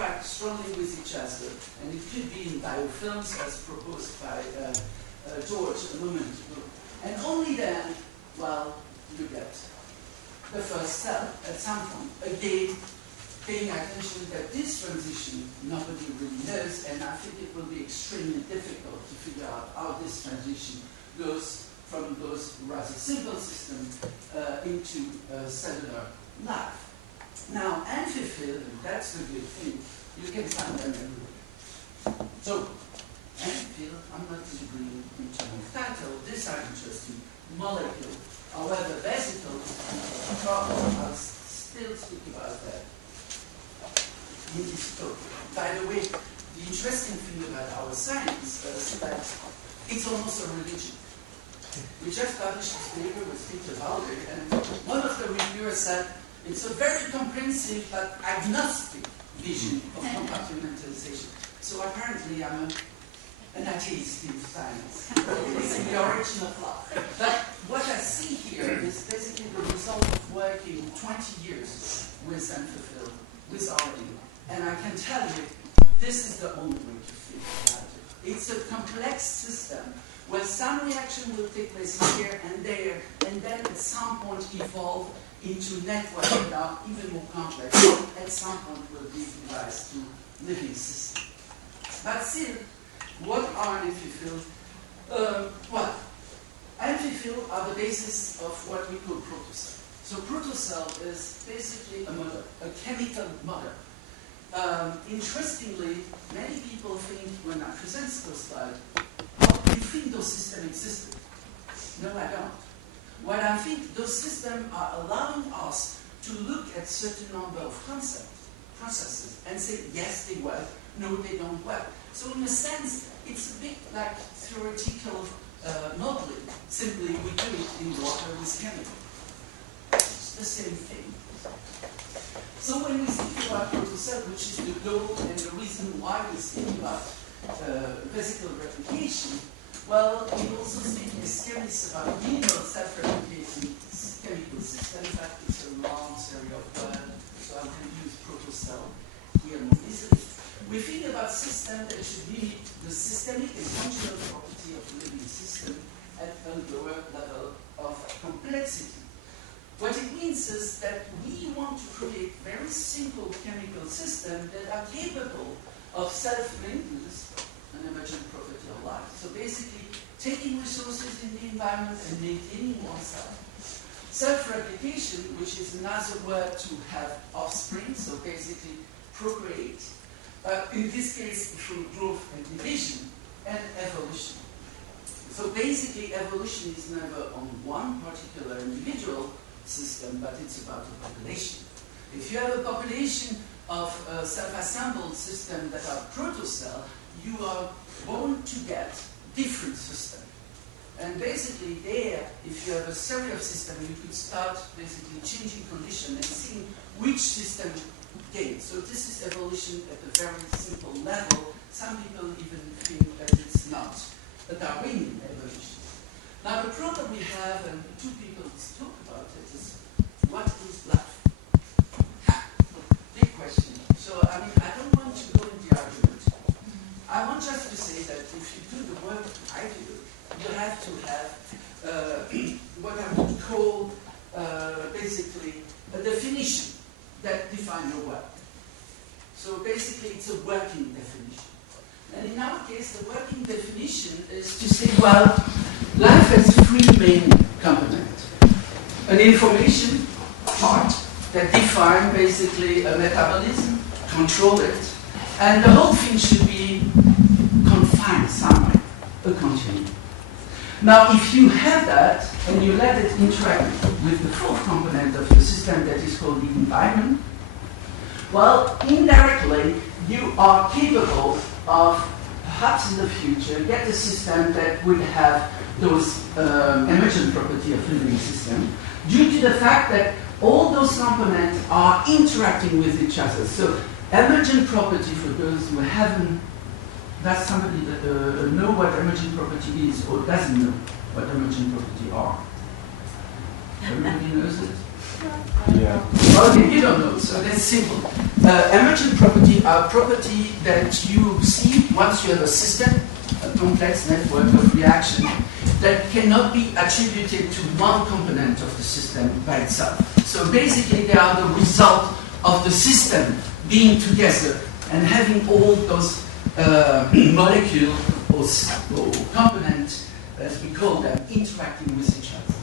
interact strongly with each other, and it could be in biofilms as proposed by George a moment ago. And only then, well, you get the first cell at some point. Again, paying attention that this transition nobody really knows, and I think it will be extremely difficult to figure out how this transition goes from those rather simple systems into cellular life. Now, amphiphile, and that's the good thing, you can find them everywhere. So, amphiphile, I'm not disagreeing in terms of title, these are interesting molecules. However, vesicles, I'll still speak about that in this talk. By the way, the interesting thing about our science is that it's almost a religion. We just published this paper with Peter Valder, and one of the reviewers said, it's a very comprehensive but agnostic vision of compartmentalization. So apparently I'm an atheist in science. It's the origin of life. But what I see here is basically the result of working 20 years with amphiphile, with RNA. And I can tell you, this is the only way to think about it. It's a complex system where some reaction will take place here and there, and then at some point evolve into networks that are even more complex, and at some point will give rise to living systems. But still, what are amphiphile? Well, amphiphile are the basis of what we call protocell. So protocell is basically a model, a chemical model. Interestingly, many people think when I present those slides, oh, you think those systems existed? No, I don't. What I think, those systems are allowing us to look at certain number of processes, and say, yes, they work, no, they don't work. So in a sense, it's a bit like theoretical modeling. Simply, we do it in water with chemicals. It's the same thing. So when we think about protocell, which is the goal and the reason why we think about vesicle replication, well, we also speak as chemists about minimal self-replicating chemical systems. But it's a long series of words, so I can use protocell here more easily. We think about systems that should limit the systemic and functional property of a living system at a lower level of complexity. What it means is that we want to create very simple chemical systems that are capable of self-maintenance, an emergent property of life. So basically, taking resources in the environment and maintaining oneself. Self-replication, which is another word to have offspring, so basically procreate. In this case, through growth and division, and evolution. So basically, evolution is never on one particular individual system, but it's about a population. If you have a population of self-assembled systems that are protocell, you are born to get different systems. And basically there, if you have a series of systems, you could start basically changing conditions and seeing which system gains. So this is evolution at a very simple level. Some people even think that it's not a Darwinian evolution. Now the problem we have, and two people talk about it, is what is life? Big question. So I mean, I don't want to go in the argument. I want just to say that if you do the work I do, you have to have what I would call basically a definition that defines your work. So basically, it's a working definition. And in our case, the working definition is to say, well, life has three main components. An information part that defines basically a metabolism, control it, and the whole thing should be confined somewhere, a continuum. Now, if you have that, and you let it interact with the fourth component of the system that is called the environment, well, indirectly, you are capable of, perhaps in the future, get a system that would have those emergent property of living system, due to the fact that all those components are interacting with each other. So, emergent property, for those who haven't, that's somebody that know what emergent property is or doesn't know what emergent property are. Everybody knows it? Yeah. Okay, you don't know, so that's simple. Emergent property are property that you see once you have a system, a complex network of reaction, that cannot be attributed to one component of the system by itself. So basically they are the result of the system being together and having all those molecules or components, as we call them, interacting with each other.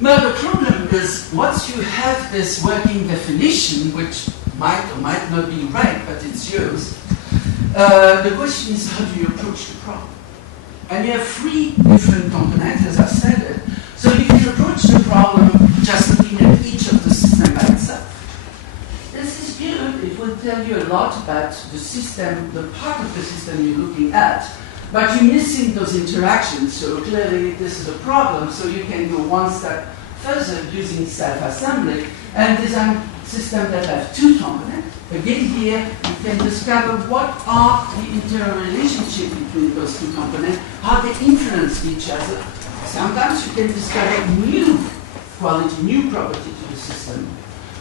Now the problem is, once you have this working definition, which might or might not be right, but it's yours, the question is, how do you approach the problem? And you have three different components, as I said it. So you can approach the problem just looking at each of the system by itself. This is good. It will tell you a lot about the system, the part of the system you're looking at. But you're missing those interactions, so clearly this is a problem. So you can go one step further using self-assembly and design systems that have two components. Again, here you can discover what are the interrelationship between those two components, how they influence each other. Sometimes you can discover new quality, new property to the system.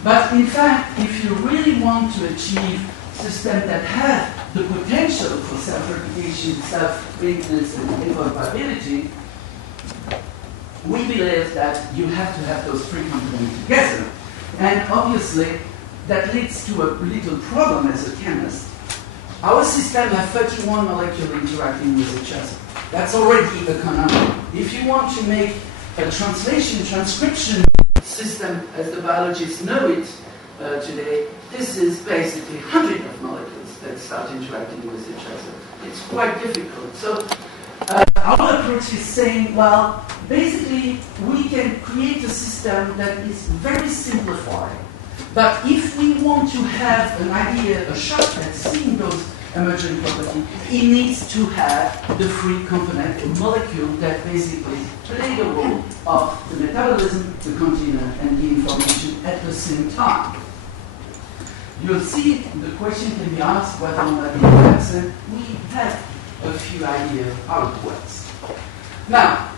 But in fact, if you really want to achieve systems that have the potential for self-replication, self-maintenance, and evolvability, we believe that you have to have those three components together. And obviously, that leads to a little problem as a chemist. Our system has 31 molecules interacting with each other. That's already a conundrum. If you want to make a transcription system, as the biologists know it today, this is basically hundreds of molecules that start interacting with each other. It's quite difficult. So our approach is saying, well, basically we can create a system that is very simplified. But if we want to have an idea, a shot at seeing those emergent properties, it needs to have the three component, a molecule that basically play the role of the metabolism, the container, and the information at the same time. You'll see the question can be asked whether or not it works, and we have a few ideas how it works. Now,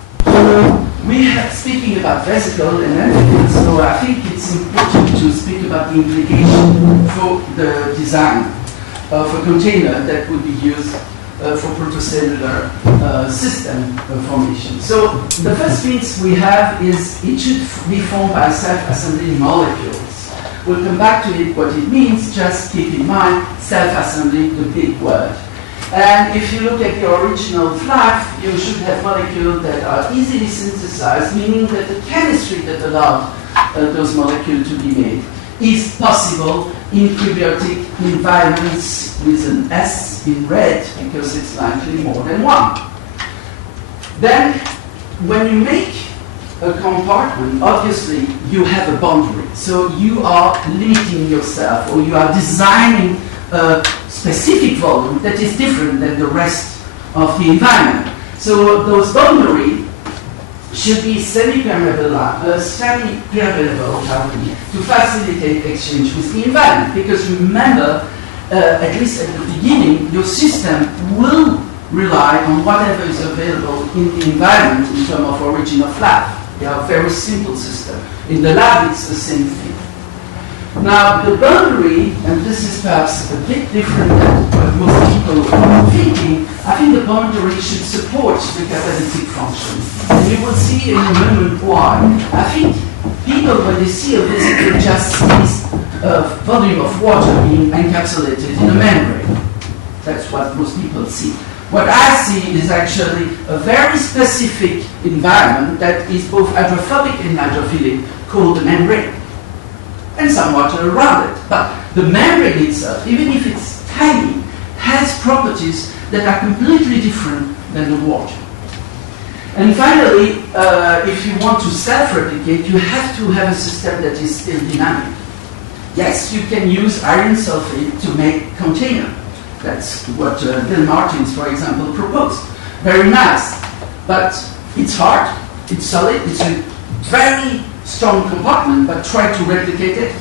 we have speaking about vesicle and everything, so I think it's important to speak about the implication for the design of a container that would be used for protocellular system formation. So the first things we have is it should be formed by self-assembling molecules. We'll come back to it, what it means. Just keep in mind self-assembly, the big word. And if you look at the original flag, you should have molecules that are easily synthesized, meaning that the chemistry that allowed those molecules to be made is possible in prebiotic environments with an S in red, because it's likely more than one. Then, when you make a compartment, obviously you have a boundary. So you are limiting yourself, or you are designing a specific volume that is different than the rest of the environment. So those boundaries should be semi-permeable to facilitate exchange with the environment. Because remember, at least at the beginning, your system will rely on whatever is available in the environment in terms of origin of life. They are a very simple system. In the lab, it's the same thing. Now, the boundary, and this is perhaps a bit different than what most people are thinking, I think the boundary should support the catalytic function. And you will see in a moment why. I think people, when they see a vesicle, just see a volume of water being encapsulated in a membrane. That's what most people see. What I see is actually a very specific environment that is both hydrophobic and hydrophilic, called the membrane, and some water around it. But the membrane itself, even if it's tiny, has properties that are completely different than the water. And finally, if you want to self-replicate, you have to have a system that is still dynamic. Yes, you can use iron sulfate to make container. That's what Bill Martins, for example, proposed. Very nice, but it's hard, it's solid, it's a very strong compartment, but try to replicate it,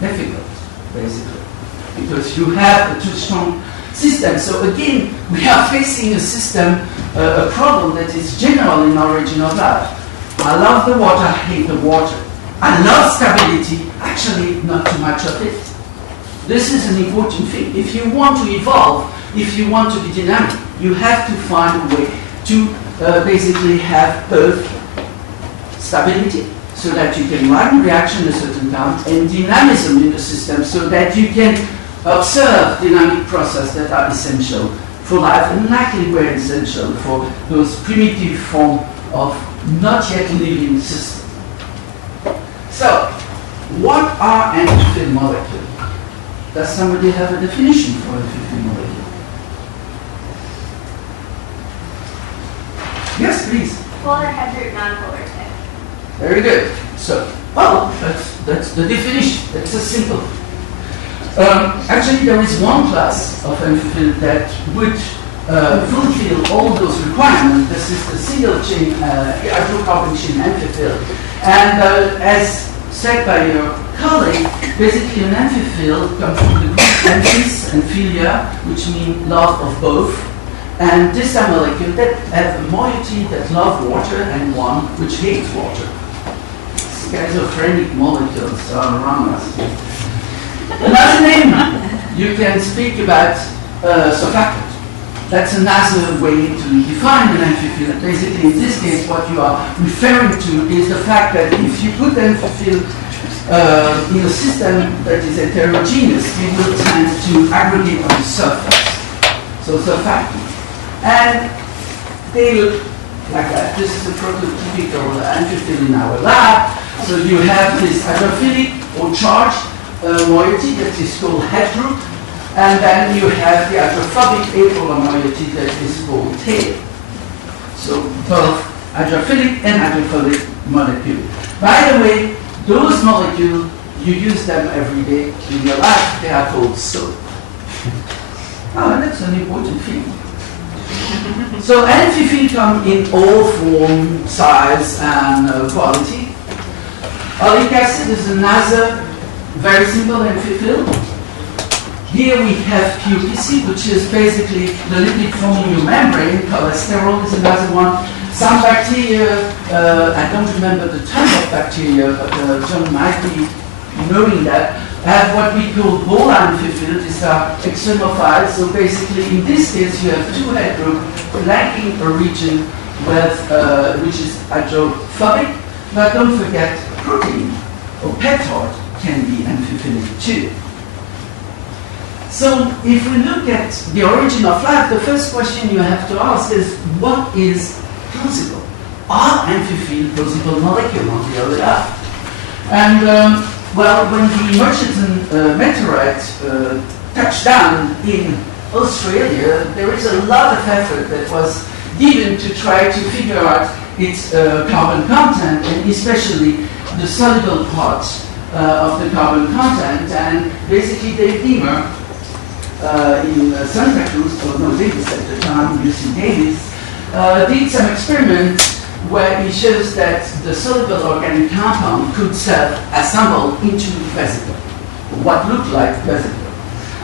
difficult, basically, because you have a too strong system. So again, we are facing a system, a problem that is general in our region of life. I love the water, I hate the water. I love stability, actually not too much of it. This is an important thing. If you want to evolve, if you want to be dynamic, you have to find a way to basically have both stability, so that you can run reaction at a certain time, and dynamism in the system, so that you can observe dynamic processes that are essential for life, and likely were essential for those primitive forms of not yet living systems. So, what are amphiphile molecules? Does somebody have a definition for amphiphile molecule? Yes, please. Polar, heterotype, non-polar type. Very good. So, well, that's the definition. That's a simple. Actually, there is one class of amphiphile that would fulfill all those requirements. This is the single chain, hydrocarbon chain amphiphile. And as said by your colleague, basically an amphiphile comes from the Greek amphis and philia, which mean love of both. And these are molecules that have a moiety that love water and one which hates water. Schizophrenic molecules are around us. Another name, you can speak about surfactant. That's another way to define an amphiphile. Basically, in this case, what you are referring to is the fact that if you put amphiphile in a system that is heterogeneous, it will tend to aggregate on the surface. So surfactant. And they look like that. This is a prototypical amphiphile in our lab. So you have this hydrophilic or charged moiety that is called head group. And then you have the hydrophobic apolar moiety that is called tail. So both hydrophilic and hydrophobic molecule. By the way, those molecules, you use them every day in your life. They are called soap. Oh, that's an important thing. So amphiphile come in all form, size, and quality. Oleic acid is another very simple amphiphile. Here we have QPC, which is basically the lipid forming your membrane. Cholesterol is another one. Some bacteria, I don't remember the type of bacteria, but John might be knowing that, have what we call ball amphiphile. These are extremophiles. So basically, in this case, you have two head groups flanking a region with, which is hydrophobic. But don't forget, protein or peptide can be amphiphilic too. So if we look at the origin of life, the first question you have to ask is, what is plausible? Are amphiphile plausible molecules on the other Earth? And well, when the Murchison meteorite touched down in Australia, there is a lot of effort that was given to try to figure out its carbon content, and especially the soluble parts of the carbon content. And basically, Dave Deamer in Santa Cruz, or no, Davis at the time, UC Davis, did some experiments where he shows that the soluble organic compound could self-assemble into vesicle, what looked like vesicle.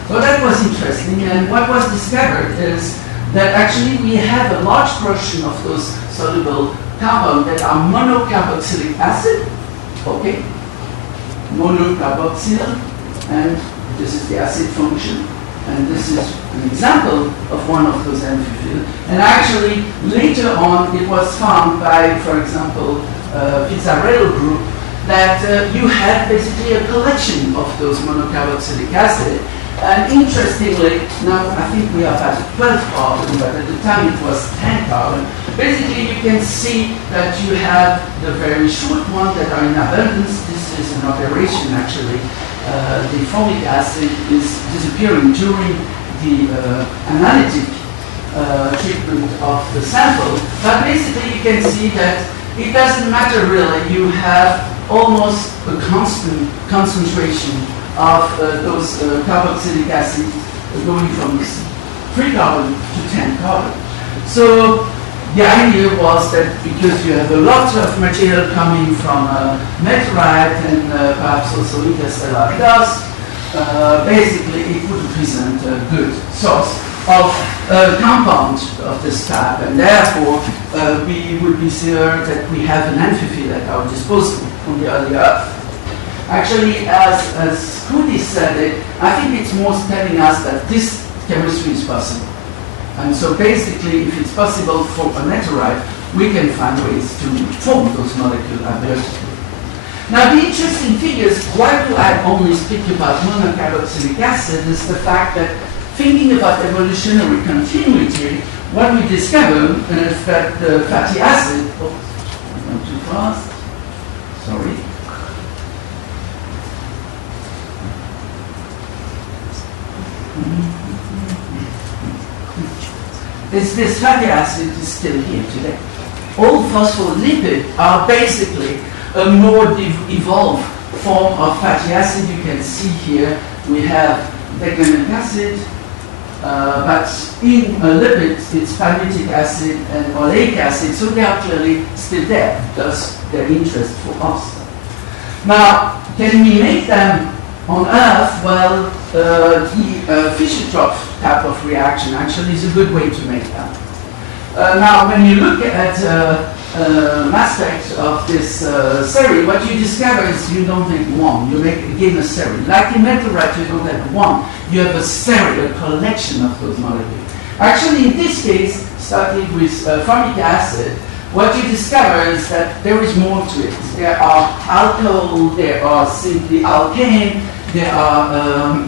So that was interesting, and what was discovered is that actually we have a large portion of those soluble compounds that are monocarboxylic acid, okay, monocarboxyl, and this is the acid function. And this is an example of one of those amphiphile. And actually, later on, it was found by, for example, Pizzarello group, that you had basically a collection of those monocarboxylic acid. And interestingly, now I think we are at 12 carbon, but at the time it was 10 carbon. Basically, you can see that you have the very short ones that are in abundance. This is an operation, actually. The formic acid is disappearing during the analytic treatment of the sample. But basically, you can see that it doesn't matter really. You have almost a constant concentration of those carboxylic acids going from 3 carbon to 10 carbon. So the idea was that because you have a lot of material coming from meteorite and perhaps also interstellar dust, basically it would represent a good source of compound of this type, and therefore we would be sure that we have an amphiphile at our disposal. on the early Earth. Actually, as Coody said it, I think it's more telling us that this chemistry is possible. And so basically, if it's possible for a meteorite, we can find ways to form those molecules abiologically. Now, the interesting thing is, why do I only speak about monocarboxylic acid, is the fact that thinking about evolutionary continuity, what we discovered is that the fatty acid, oh, I went too fast, sorry. This fatty acid is still here today. All phospholipids are basically a more evolved form of fatty acid. You can see here we have degenic acid, but in lipids it's palmitic acid and oleic acid, so they are clearly still there, thus their interest for us. Now, can we make them on Earth? Well, the Fischer-Tropsch type of reaction actually is a good way to make them. Now, when you look at aspect of this series, what you discover is you don't make one, you make again a series. Like in meteorite, you don't have one, you have a series, a collection of those molecules. Actually, in this case, starting with formic acid, what you discover is that there is more to it. There are alcohol, there are simply alkane, there are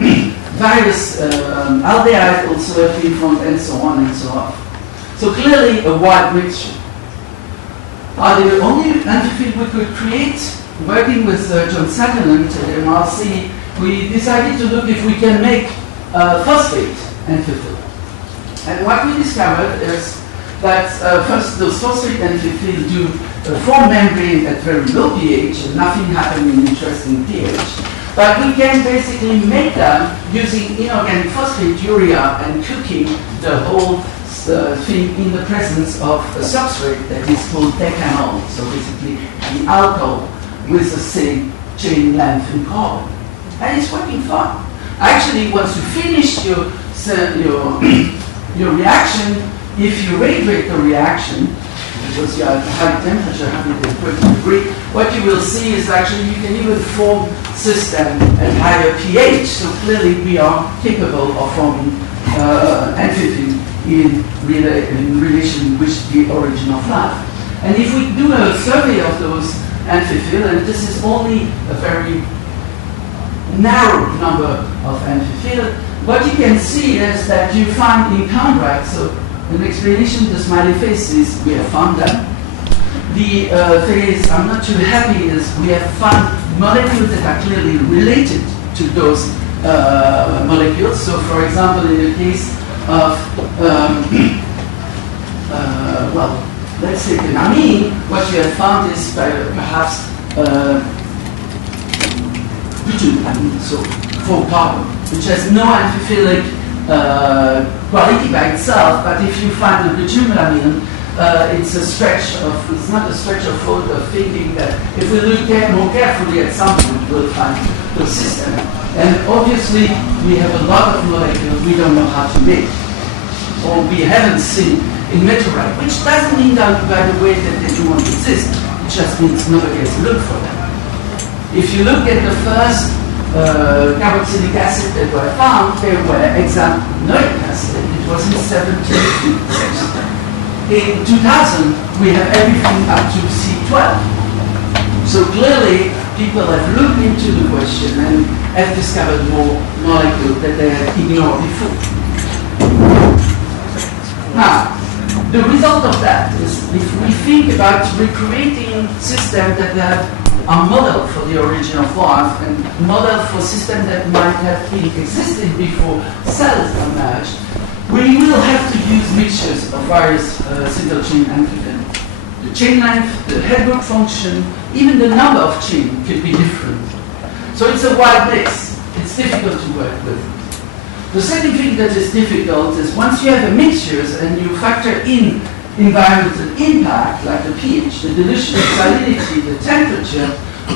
various aldehydes also have been found, and so on and so on. So clearly a wide mixture. Are the only amphiphile we could create? Working with John Santander at MRC, we decided to look if we can make phosphate amphiphile. And what we discovered is that first those phosphate amphiphile do form membrane at very low pH, and nothing happened in interesting pH. But we can basically make them using inorganic phosphate urea and cooking the whole thing in the presence of a substrate that is called decanol. So basically the alcohol with the same chain length in carbon. And it's working fine. Actually, once you finish your reaction, if you radiate the reaction, because you are at high temperature, 120 degrees, what you will see is actually you can even form system at higher pH. So clearly we are capable of forming amphiphile in relation with the origin of life. And if we do a survey of those amphiphile, and this is only a very narrow number of amphiphile, what you can see is that you find in contract, so an explanation to smiley faces, we have found them. The phase I'm not too happy is we have found molecules that are clearly related to those molecules. So for example, in the case of, well, let's take an amine, what you have found is perhaps butylamine, so 4 carbon, which has no amphiphylic quality by itself, but if you find the butylamine, it's a stretch of, it's not a stretch of thought of thinking that if we look more carefully at something, we'll find the system. And obviously, we have a lot of molecules we don't know how to make, or we haven't seen in meteorite, which doesn't mean that, by the way, that they don't exist. It just means nobody has looked for them. If you look at the first carboxylic acid that were found, they were hexanoic acid. It was in 1756. In 2000, we have everything up to C12. So clearly, people have looked into the question and have discovered more molecules that they had ignored before. Now, the result of that is if we think about recreating systems that are modeled for the origin of life and modeled for systems that might have been existing before cells emerged, we will have to use mixtures of various single chain amphiphile. The chain length, the headwork function, even the number of chains could be different. So it's a wide mix. It's difficult to work with. The second thing that is difficult is once you have the mixtures and you factor in environmental impact, like the pH, the dilution, the salinity, the temperature,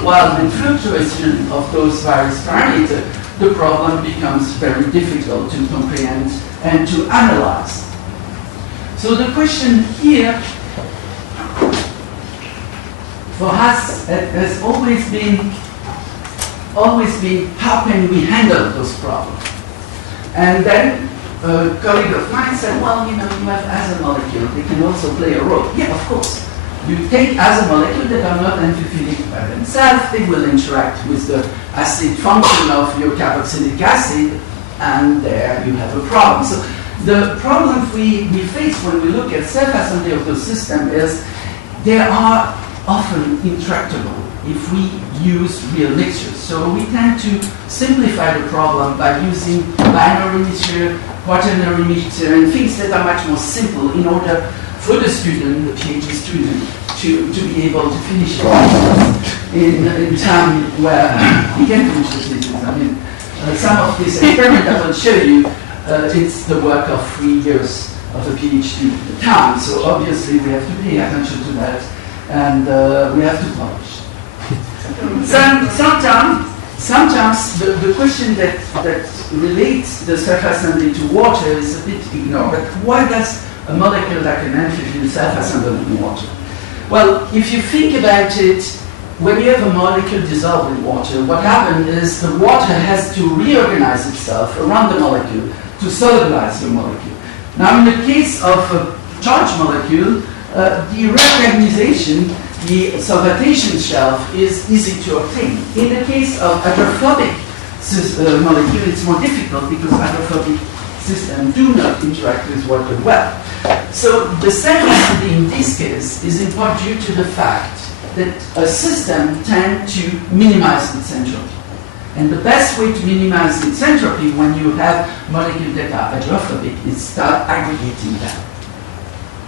while the fluctuation of those various parameters, the problem becomes very difficult to comprehend and to analyze. So the question here for us has always been how can we handle those problems. And then a colleague of mine said, well, you have azo molecules, they can also play a role. Yeah, of course. You take azo molecules that are not amphiphilic by themselves, they will interact with the acid function of your carboxylic acid, and there you have a problem. So the problem we face when we look at self-assembly of the system is they are often intractable if we use real mixtures. So we tend to simplify the problem by using binary mixture, quaternary mixture, and things that are much more simple in order for the student, the PhD student, to be able to finish it in time where he can finish the thesis. I mean, some of this experiment I will show you, it's the work of 3 years of a PhD time. So obviously we have to pay attention to that, and we have to publish. Sometimes the question that relates the self-assembly to water is a bit ignored. But why does a molecule like an amphiphile self-assemble in water? Well, if you think about it, when you have a molecule dissolved in water, what happens is the water has to reorganize itself around the molecule to solubilize the molecule. Now, in the case of a charged molecule, the reorganization, the solvatation shelf is easy to obtain. In the case of hydrophobic molecule, it's more difficult because hydrophobic systems do not interact with water well. So the self-assembly in this case is in part due to the fact that a system tends to minimize its entropy. And the best way to minimize its entropy when you have molecules that are hydrophobic is start aggregating them.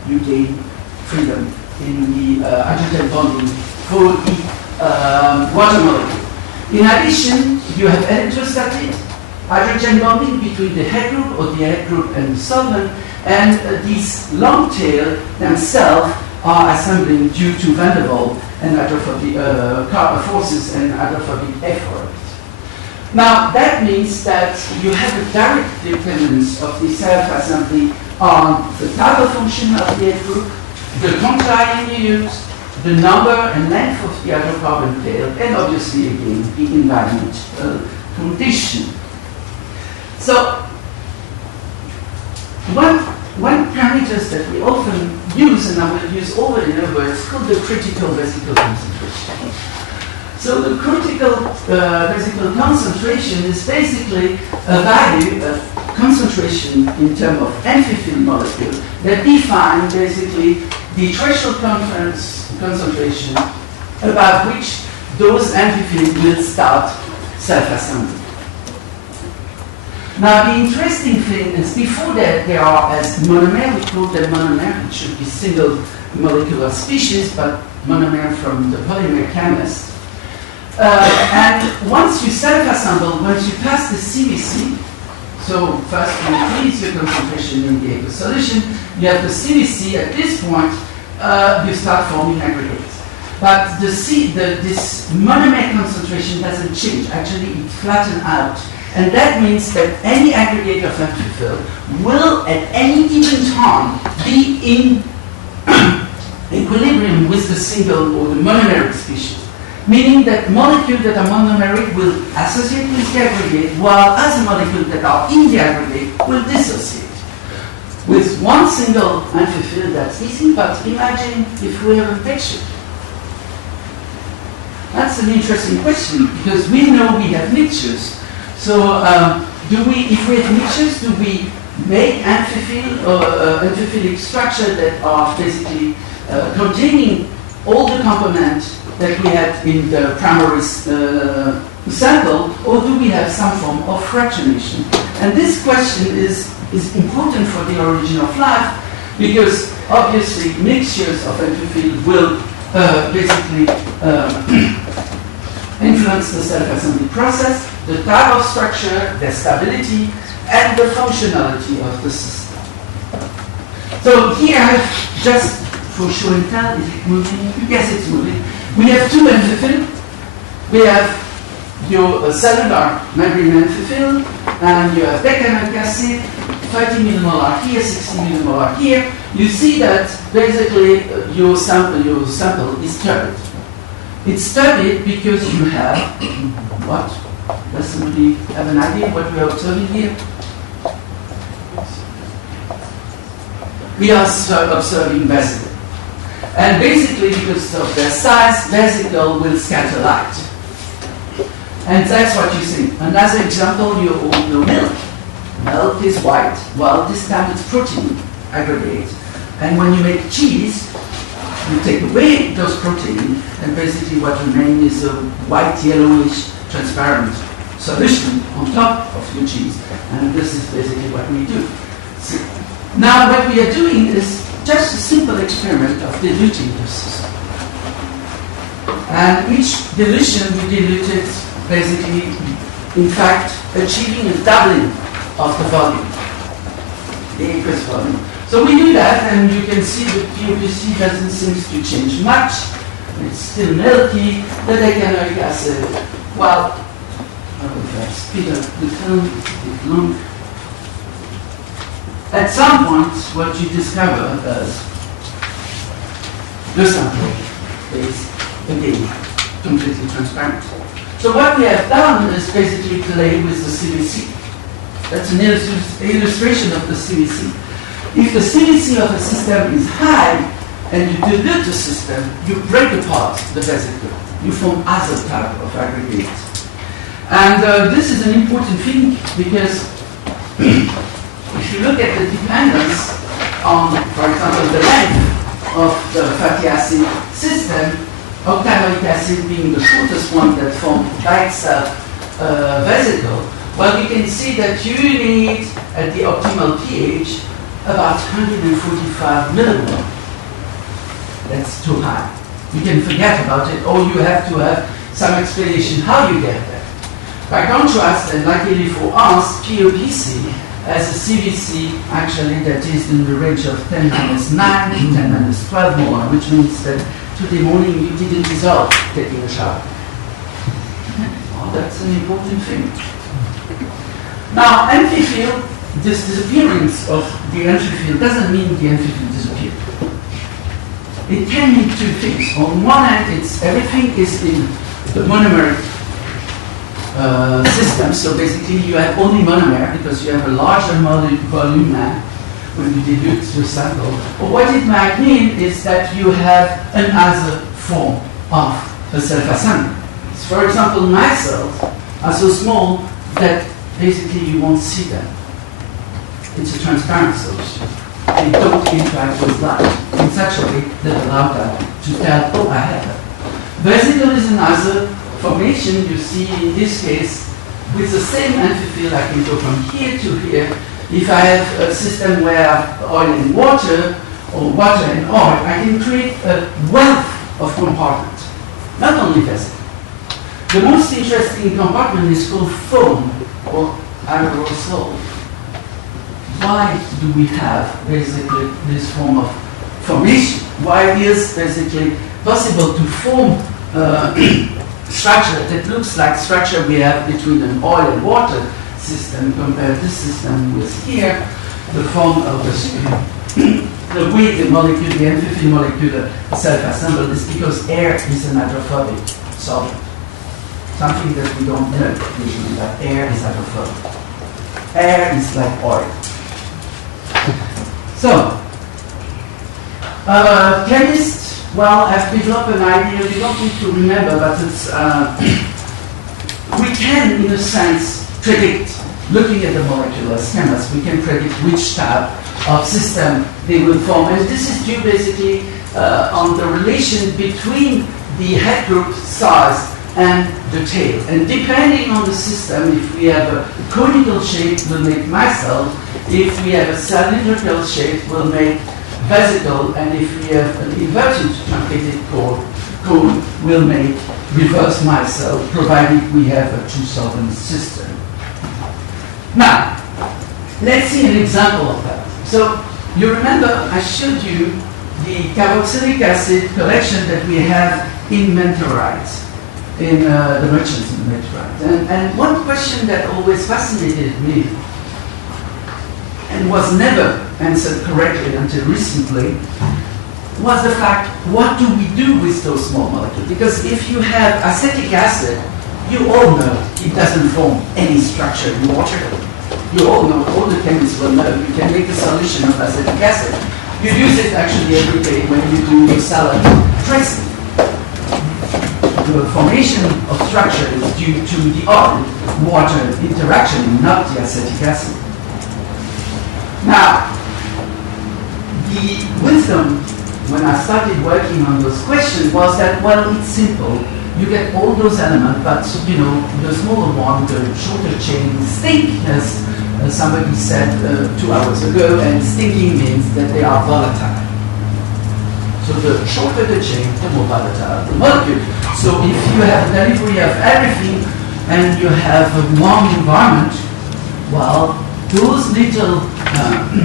You gain freedom in the hydrogen bonding for the water molecule. In addition, you have electrostatic hydrogen bonding between the head group or the head group and the solvent, and these long tail themselves are assembling due to van der Waals and hydrophobic forces and hydrophobic effort. Now, that means that you have a direct dependence of the self-assembly on the type of function of the head group, the contrarian you use, the number and length of the hydrocarbon tail, and obviously, again, the environmental condition. So, one parameter that we often use, and I will use over and over, is called the critical vesicle concentration. So the critical vesicle concentration is basically a value, a concentration in terms of amphiphile molecule that define basically the threshold concentration above which those amphiphils will start self-assembly. Now the interesting thing is before that they are as monomer, we call them monomer, it should be single molecular species, but monomer from the polymer chemist. And once you self-assemble, once you pass the CVC, so first you increase your concentration in the aqueous solution, you have the CVC, at this point you start forming aggregates. But this monomer concentration doesn't change, actually it flattens out. And that means that any aggregate of amphiphile will at any given time be in equilibrium with the single or the monomeric species. Meaning that molecules that are monomeric will associate with the aggregate, while other molecules that are in the aggregate will dissociate. With one single amphiphile, that's easy, but imagine if we have a mixture. That's an interesting question, because we know we have mixtures. So, if we have mixtures, do we make amphiphilic structure that are basically containing all the components that we had in the primary sample, or do we have some form of fractionation? And this question is important for the origin of life, because obviously mixtures of amphiphils will basically influence the self-assembly process, the type of structure, the stability, and the functionality of the system. So here I have just for show and tell, is it moving? Yes, it's moving. We have two amphiphils. We have your cellular membrane amphiphyll, and you have decanoic acid, 30 millimolar here, 60 millimolar here. You see that basically your sample is turbid. It's studied because you have what? Does somebody have an idea what we are observing here? We are observing vesicles. And basically, because of their size, vesicle will scatter light. And that's what you see. Another example, you all know milk. Milk is white. Well, this time it's protein aggregate. And when you make cheese, you take away those proteins, and basically what remains is a white, yellowish, transparent solution on top of your cheese. And this is basically what we do. So, now what we are doing is just a simple experiment of diluting the system. And each dilution we diluted basically, in fact, achieving a doubling of the volume, the aqueous volume. So we do that, and you can see the POPC doesn't seem to change much. It's still milky. The decanoic acid, well, I will speed up the film a bit long. At some point, what you discover is the sample is, again, completely transparent. So what we have done is basically play with the CVC. That's an illustration of the CVC. If the CVC of a system is high and you dilute the system, you break apart the vesicle. You form other type of aggregates. And this is an important thing because if you look at the dependence on, for example, the length of the fatty acid system, octanoic acid being the shortest one that forms by itself vesicle, well, you can see that you need, at the optimal pH, about 145 millimole. That's too high. You can forget about it, or you have to have some explanation how you get there. By contrast, and luckily for us, POPC has a CVC actually that is in the range of 10 minus 9 to 10 minus 12 molar, which means that today morning you didn't dissolve taking a shower. Well, that's an important thing. Now, amphiphile, this disappearance of the amphiphile doesn't mean the amphiphile disappeared. It can mean two things. On one hand, it's everything is in the monomer system, so basically you have only monomer because you have a larger volume when you dilute your sample. But what it might mean is that you have another form of a self-assembly. So for example, my cells are so small that basically you won't see them. It's a transparent solution. They don't interact with light in such a way that allow that to tell, oh, I have that. Vesicle is another formation you see in this case with the same amphiphile. I can go from here to here. If I have a system where oil and water, or water and oil, I can create a wealth of compartments, not only vesicle. The most interesting compartment is called foam, or aerosol. Why do we have basically this form of formation? Why is basically possible to form structure that looks like structure we have between an oil and water system compared this system with here, the form of the way the molecule, the amphiphile molecule self-assembled is because air is an hydrophobic solvent. Something that we don't know usually, that air is hydrophobic. Air is like oil. So, chemists, well, have developed an idea, you don't need to remember, but it's, we can, in a sense, predict, looking at the molecular schemas, we can predict which type of system they will form. And this is due basically on the relation between the head group size and the tail. And depending on the system, if we have a conical shape, we'll make micelle. If we have a cylindrical shape, we'll make vesicle. And if we have an inverted truncated cone, we'll make reverse micelle, provided we have a two-solvent system. Now, let's see an example of that. So, you remember I showed you the carboxylic acid collection that we have in meteorites, in the merchants in meteorites. And one question that always fascinated me and was never answered correctly until recently was the fact, what do we do with those small molecules? Because if you have acetic acid, you all know it doesn't form any structure in water. You all know, all the chemists will know, you can make a solution of acetic acid. You use it actually every day when you do your salad dressing. The formation of structure is due to the oil-water interaction, not the acetic acid. Now, the wisdom when I started working on those questions was that, well, it's simple. You get all those elements, but you know, the smaller one, the shorter chain, stink, as somebody said 2 hours ago, and stinking means that they are volatile. So the shorter the chain, the more volatile the molecule. So if you have delivery of everything and you have a warm environment, well, those little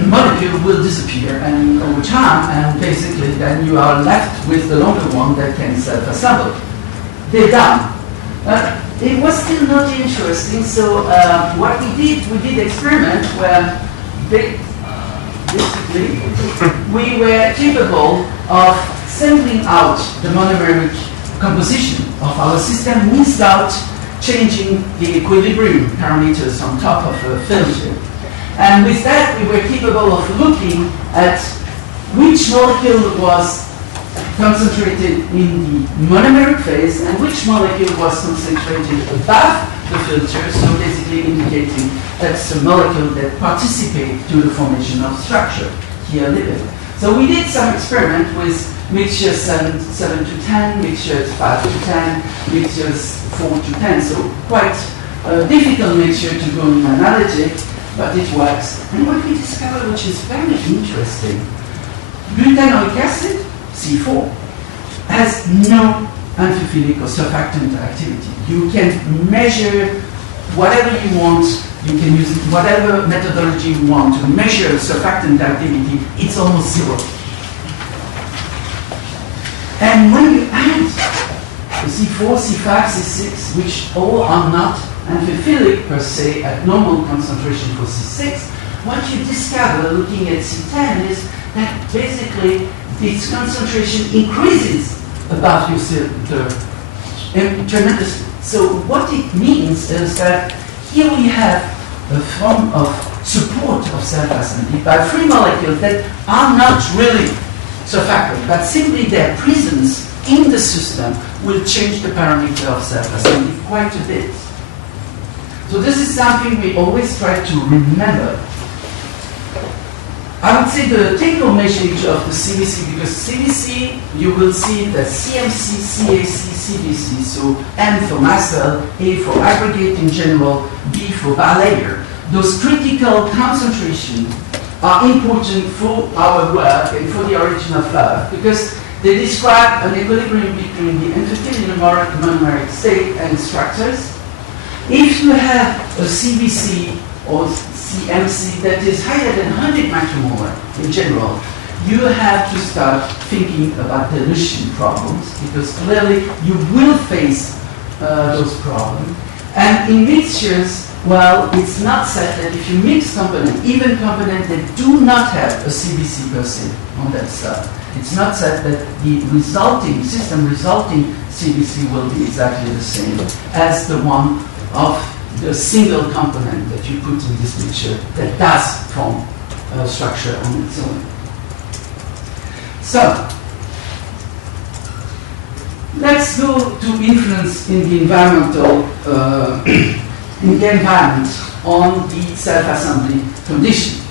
molecules will disappear and over time, and basically then you are left with the longer one that can self-assemble. They're done. It was still not interesting, so what we did experiment where basically we were capable of sampling out the monomeric composition of our system without changing the equilibrium parameters on top of a filter. And with that, we were capable of looking at which molecule was concentrated in the monomeric phase and which molecule was concentrated above the filter, so basically indicating that's a molecule that participates to the formation of structure, here lipid. So we did some experiment with mixtures 7 to 10, mixtures 5 to 10, mixtures 4 to 10, so quite a difficult mixture to go in analogy, but it works. And what we discovered, which is very interesting, butanoic acid, C4, has no amphiphilic or surfactant activity. You can measure whatever you want, you can use whatever methodology you want to measure surfactant activity, it's almost zero. And when you add C4, C5, C6, which all are not amphiphilic per se at normal concentration for C6, what you discover looking at C10 is that basically its concentration increases above your filter tremendously. So what it means is that here we have a form of support of self-assembly by free molecules that are not really surfactant, but simply their presence in the system will change the parameter of self-assembly quite a bit. So this is something we always try to remember. I would say the take-home message of the CBC, because CBC, you will see that CMC, CAC, CBC, so M for mass cell, A for aggregate in general, B for bilayer. Those critical concentrations are important for our work and for the origin of love, because they describe an equilibrium between the amphiphilic and monomeric state and structures. If you have a CBC or CMC that is higher than 100 micromolar in general, you have to start thinking about dilution problems, because clearly you will face those problems. And in mixtures, well, it's not said that if you mix components, even components that do not have a CBC per se on that side, it's not said that the resulting CBC will be exactly the same as the one of the single component that you put in this mixture that does form a structure on its own. So, let's go to influence in the environmental in the environment on the self-assembly condition.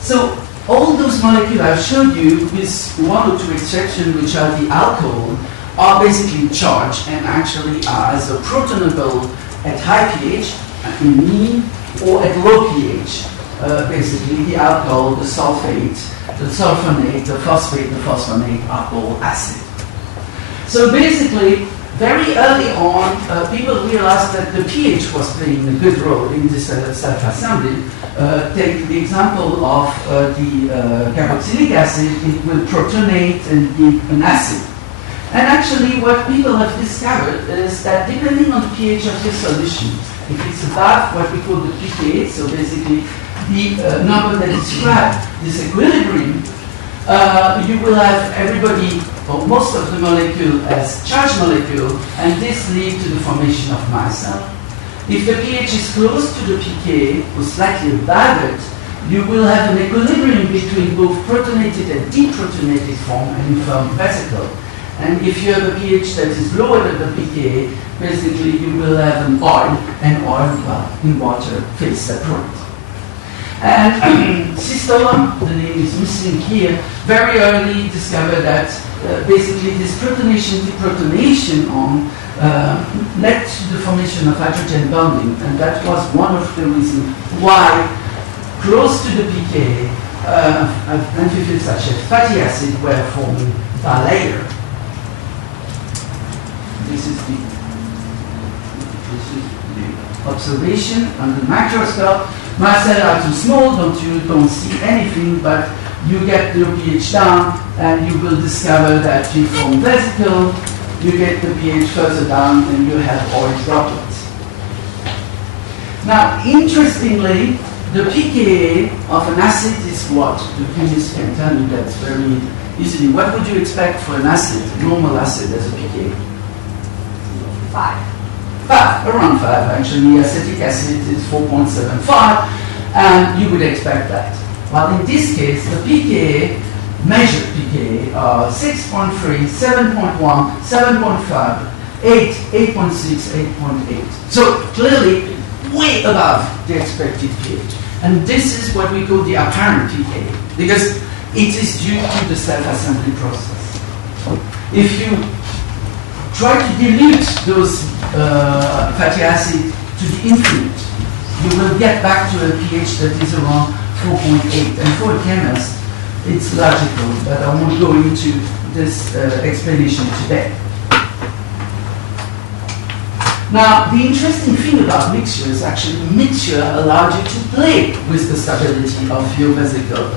So all those molecules I've showed you, with one or two exceptions, which are the alcohol, are basically charged and actually are as a protonable at high pH, in mean, or at low pH. Basically the alcohol, the sulfate, the sulfonate, the phosphate, the phosphonate are all acid. So basically, very early on, people realized that the pH was playing a good role in this self-assembly. Take the example of the carboxylic acid, it will protonate and be an acid. And actually what people have discovered is that depending on the pH of your solution, if it's above what we call the pKa, so basically the number that describes this equilibrium, you will have everybody, or most of the molecule as charged molecule, and this leads to the formation of micelle. If the pH is close to the pK, or slightly above it, you will have an equilibrium between both protonated and deprotonated form, and you form vesicle. And if you have a pH that is lower than the pK, basically you will have an oil, and oil, well, in water, phase separate. And Cistola, the name is missing here, very early discovered that basically this protonation deprotonation on led to the formation of hydrogen bonding, and that was one of the reasons why close to the pK amphiphils such as fatty acid were forming bilayer. This is the observation on the microscope. Micelles are too small, you don't see anything, but you get your pH down and you will discover that you form vesicle, you get the pH further down and you have oil droplets. Now, interestingly, the pKa of an acid is what? The chemist can tell you that very easily. What would you expect for an acid, a normal acid as a pKa? 5. 5, around 5 actually. Acetic acid is 4.75, and you would expect that. Well, in this case, the pKa, measured pKa, are 6.3, 7.1, 7.5, 8, 8.6, 8.8. So clearly, way above the expected pH. And this is what we call the apparent pKa, because it is due to the self-assembly process. If you try to dilute those fatty acids to the infinite, you will get back to a pH that is around 4.8. And for a chemist, it's logical, but I won't go into this explanation today. Now, the interesting thing about mixture is actually mixture allows you to play with the stability of your vesicle,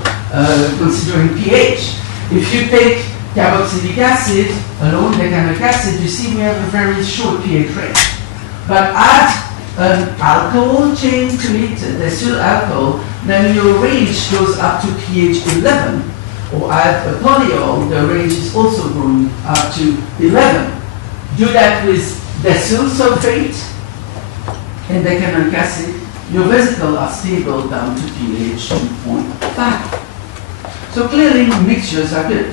considering pH. If you take carboxylic acid, alone decanoic acid, you see we have a very short pH range. But add an alcohol chain to it, the acyl alcohol, then your range goes up to pH 11. Or add a polyol, the range is also going up to 11. Do that with decyl sulfate and decanoic acid, your vesicles are stable down to pH 2.5. So clearly mixtures are good.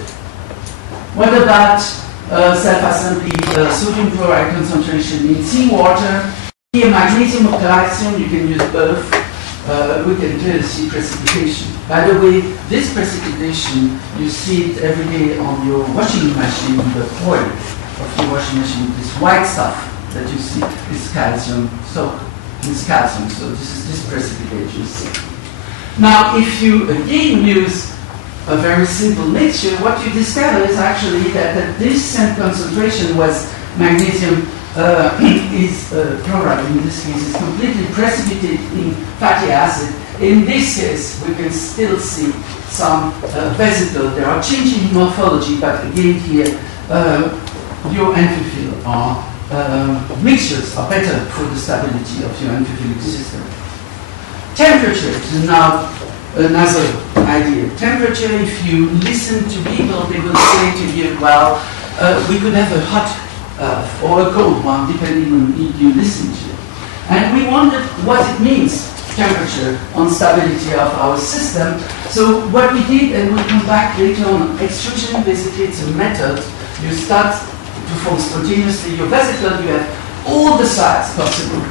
What about self-assembly sodium chloride concentration in seawater? Here magnesium or calcium, you can use both. We can clearly see precipitation. By the way, this precipitation, you see it every day on your washing machine, the oil of your washing machine. This white stuff that you see is calcium, so it's calcium. So this is this precipitation you see. Now, if you again use a very simple mixture, what you discover is actually that at this same concentration was magnesium is chloride, in this case, is completely precipitated in fatty acid. In this case, we can still see some vesicle. They are changing morphology, but again here, your amphiphile are mixtures are better for the stability of your amphiphilic system. Temperature is now another idea. Temperature, if you listen to people, they will say to you, well, we could have a hot or a cold one, depending on who you listen to. And we wondered what it means, temperature, on stability of our system. So what we did, and we'll come back later on, extrusion, basically it's a method. You start to form spontaneously your vesicle, you have all the size possible.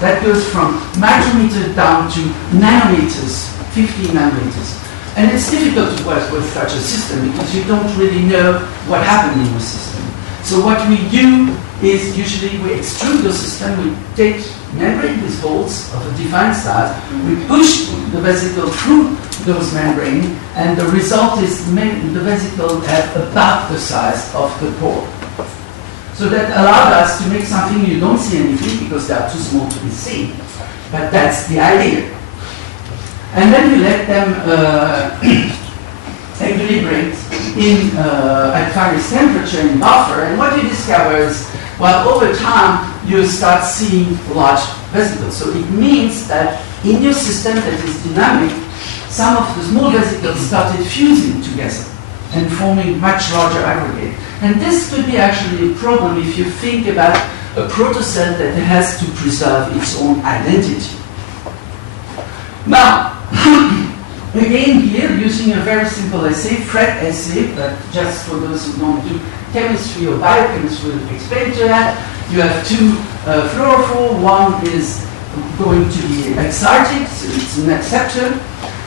That goes from micrometer down to nanometers, 50 nanometers. And it's difficult to work with such a system because you don't really know what happened in the system. So what we do is usually we extrude the system, we take membrane with holes of a defined size, we push the vesicle through those membranes, and the result is the vesicle at about the size of the pore. So that allowed us to make something you don't see anything because they are too small to be seen. But that's the idea. And then you let them equilibrate at various temperature in buffer, and what you discover is, well, over time you start seeing large vesicles. So it means that in your system that is dynamic, some of the small vesicles started fusing together. and forming much larger aggregate. And this could be actually a problem if you think about a protocell that has to preserve its own identity. Now, again here, using a very simple assay, Fred assay, but just for those who don't do chemistry or biochemistry, will explain to that. You have two fluorophore, one is going to be excited, so it's an acceptor,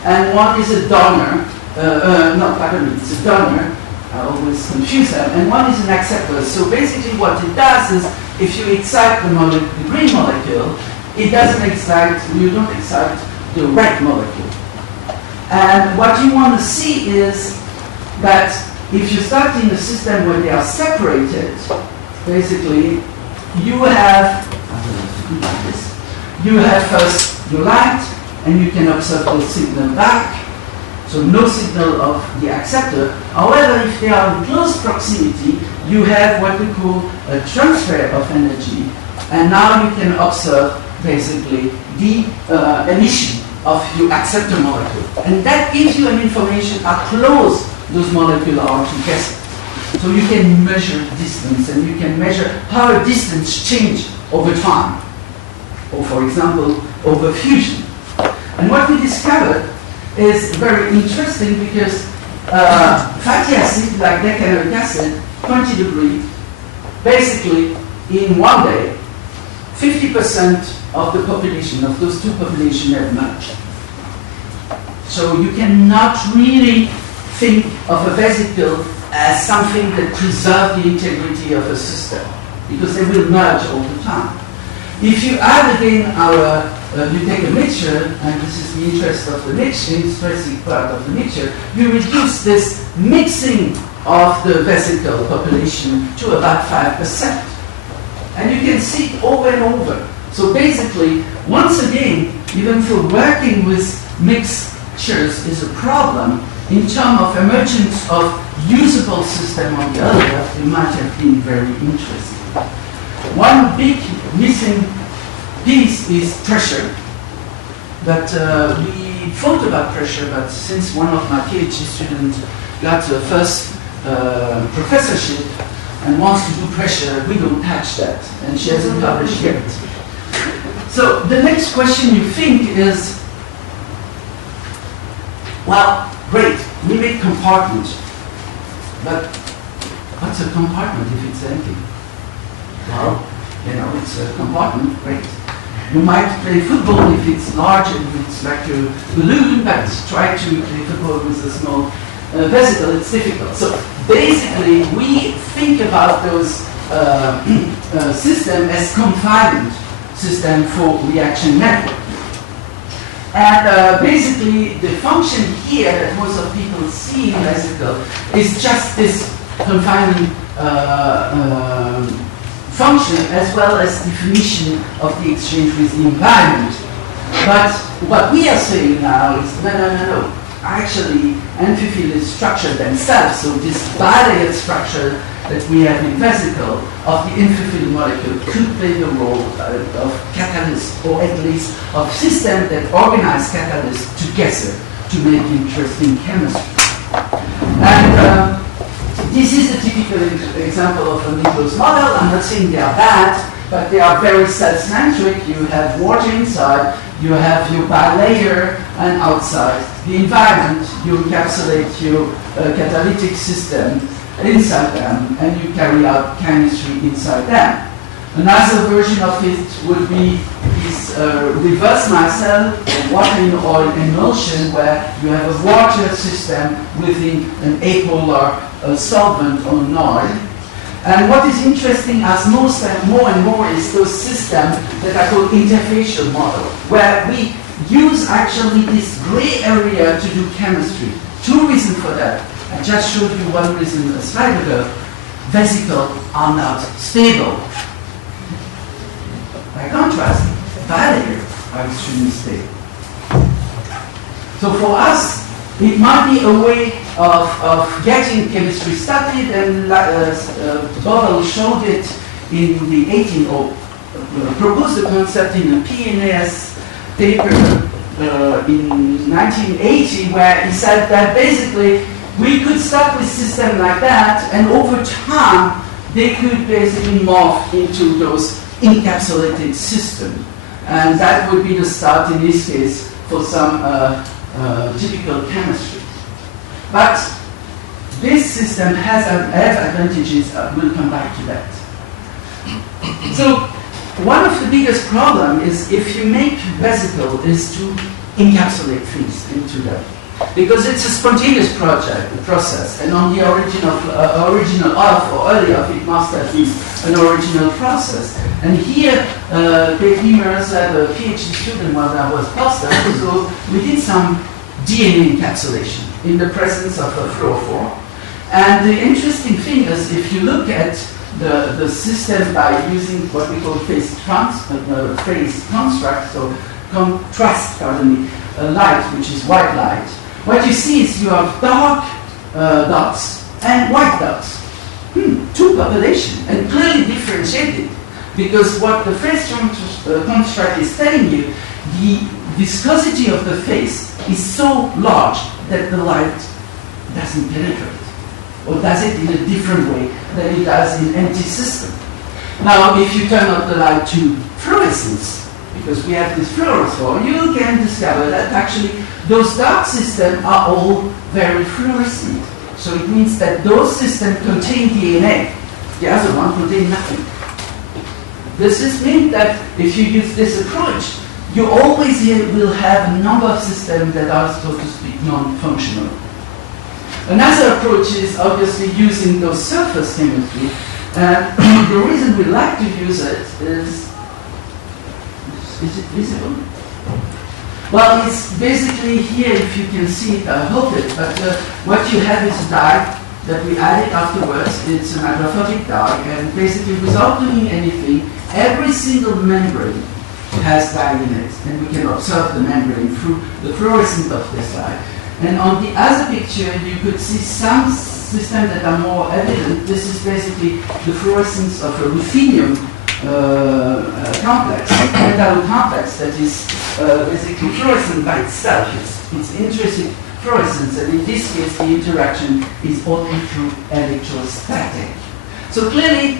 and one is a donor, it's a donor, I always confuse them, and one is an acceptor. So basically what it does is, if you excite the green molecule, it doesn't excite, you don't excite the red molecule. And what you want to see is that if you start in a system where they are separated, basically you have, you have first your light, and you can observe the signal back, so no signal of the acceptor. However, if they are in close proximity, you have what we call a transfer of energy, and now you can observe basically the emission of your acceptor molecule. And that gives you an information how close those molecules are together. So you can measure distance, and you can measure how a distance changes over time, or for example, over fusion. And what we discovered is very interesting because fatty acid, like decanoic acid, 20 degrees, basically in one day, 50% of the population, of those two populations, have merged. So you cannot really think of a vesicle as something that preserves the integrity of a system, because they will merge all the time. If you add again you take a mixture, and this is the interest of the mixture, interesting part of the mixture, you reduce this mixing of the vesicle population to about 5%. And you can see it over and over. So basically, once again, even though working with mixtures is a problem, in terms of emergence of usable system on the other hand, it might have been very interesting. One big missing piece is pressure. But we thought about pressure, but since one of my PhD students got the first professorship and wants to do pressure, we don't touch that, and she hasn't published yet. So the next question you think is, well, great, we make compartments, but what's a compartment if it's empty? Well, you know, it's a compartment, great. You might play football if it's large and it's like a balloon, but try to play football with a small vesicle, it's difficult. So basically, we think about those systems as confinement system for reaction network. And basically, the function here that most of people see in vesicle is just this confinement function, as well as definition of the exchange with the environment. But what we are saying now is, no. Actually, amphiphile structure themselves, so this bilayered structure that we have in vesicle of the amphiphile molecule could play the role of catalyst, or at least of systems that organize catalysts together to make interesting chemistry. And this is a typical example of a Nichols model. I'm not saying they are bad, but they are very cell-centric. You have water inside, you have your bilayer, and outside the environment, you encapsulate your catalytic system inside them, and you carry out chemistry inside them. Another version of it would be this reverse micelle, water in oil emulsion, where you have a water system within an apolar solvent or an oil. And what is interesting as more and more is those systems that are called interfacial model, where we use actually this gray area to do chemistry. Two reasons for that. I just showed you one reason a slide ago. Vesicles are not stable. By contrast, bilayers are extremely stable. So for us, it might be a way of getting chemistry started, and Boddle showed it in the proposed the concept in a PNAS paper in 1980, where he said that basically we could start with systems like that, and over time, they could basically morph into those encapsulated systems. And that would be the start, in this case, for some typical chemistry. But this system has advantages. We'll come back to that. So one of the biggest problems is if you make vesicle is to encapsulate things into them. Because it's a spontaneous process, and on the original of or early of it must have been an original process. And here, Monomers had a PhD student when I was postdoc, so we did some DNA encapsulation in the presence of a fluorophore. And the interesting thing is, if you look at the system by using what we call phase construct, so contrast, pardon me, light, which is white light, what you see is you have dark dots and white dots. Two populations, and clearly differentiated, because what the phase construct is telling you, the viscosity of the phase is so large that the light doesn't penetrate, or does it in a different way than it does in empty system. Now, if you turn on the light to fluorescence, because we have this fluorophore, you can discover that actually those dark systems are all very fluorescent. So it means that those systems contain DNA. The other one contain nothing. This means that if you use this approach, you always will have a number of systems that are, so to speak, non-functional. Another approach is obviously using those surface chemistry. The reason we like to use it is it visible? Well, it's basically here, if you can see it, I hope it, but what you have is a dye that we added afterwards. It's an hydrophobic dye, and basically without doing anything, every single membrane has dye in it, and we can observe the membrane through the fluorescence of this dye. And on the other picture, you could see some systems that are more evident. This is basically the fluorescence of a ruthenium complex, a metal complex that is basically fluorescent by itself. It's intrinsic fluorescence, and in this case, the interaction is only through electrostatic. So clearly,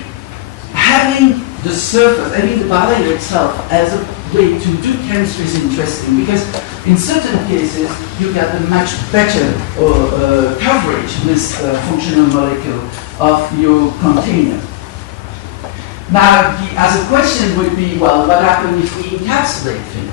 having the surface, having the barrier itself as a way to do chemistry is interesting, because in certain cases you get a much better coverage with functional molecule of your container. Now, the other question would be, well, what happens if we encapsulate things?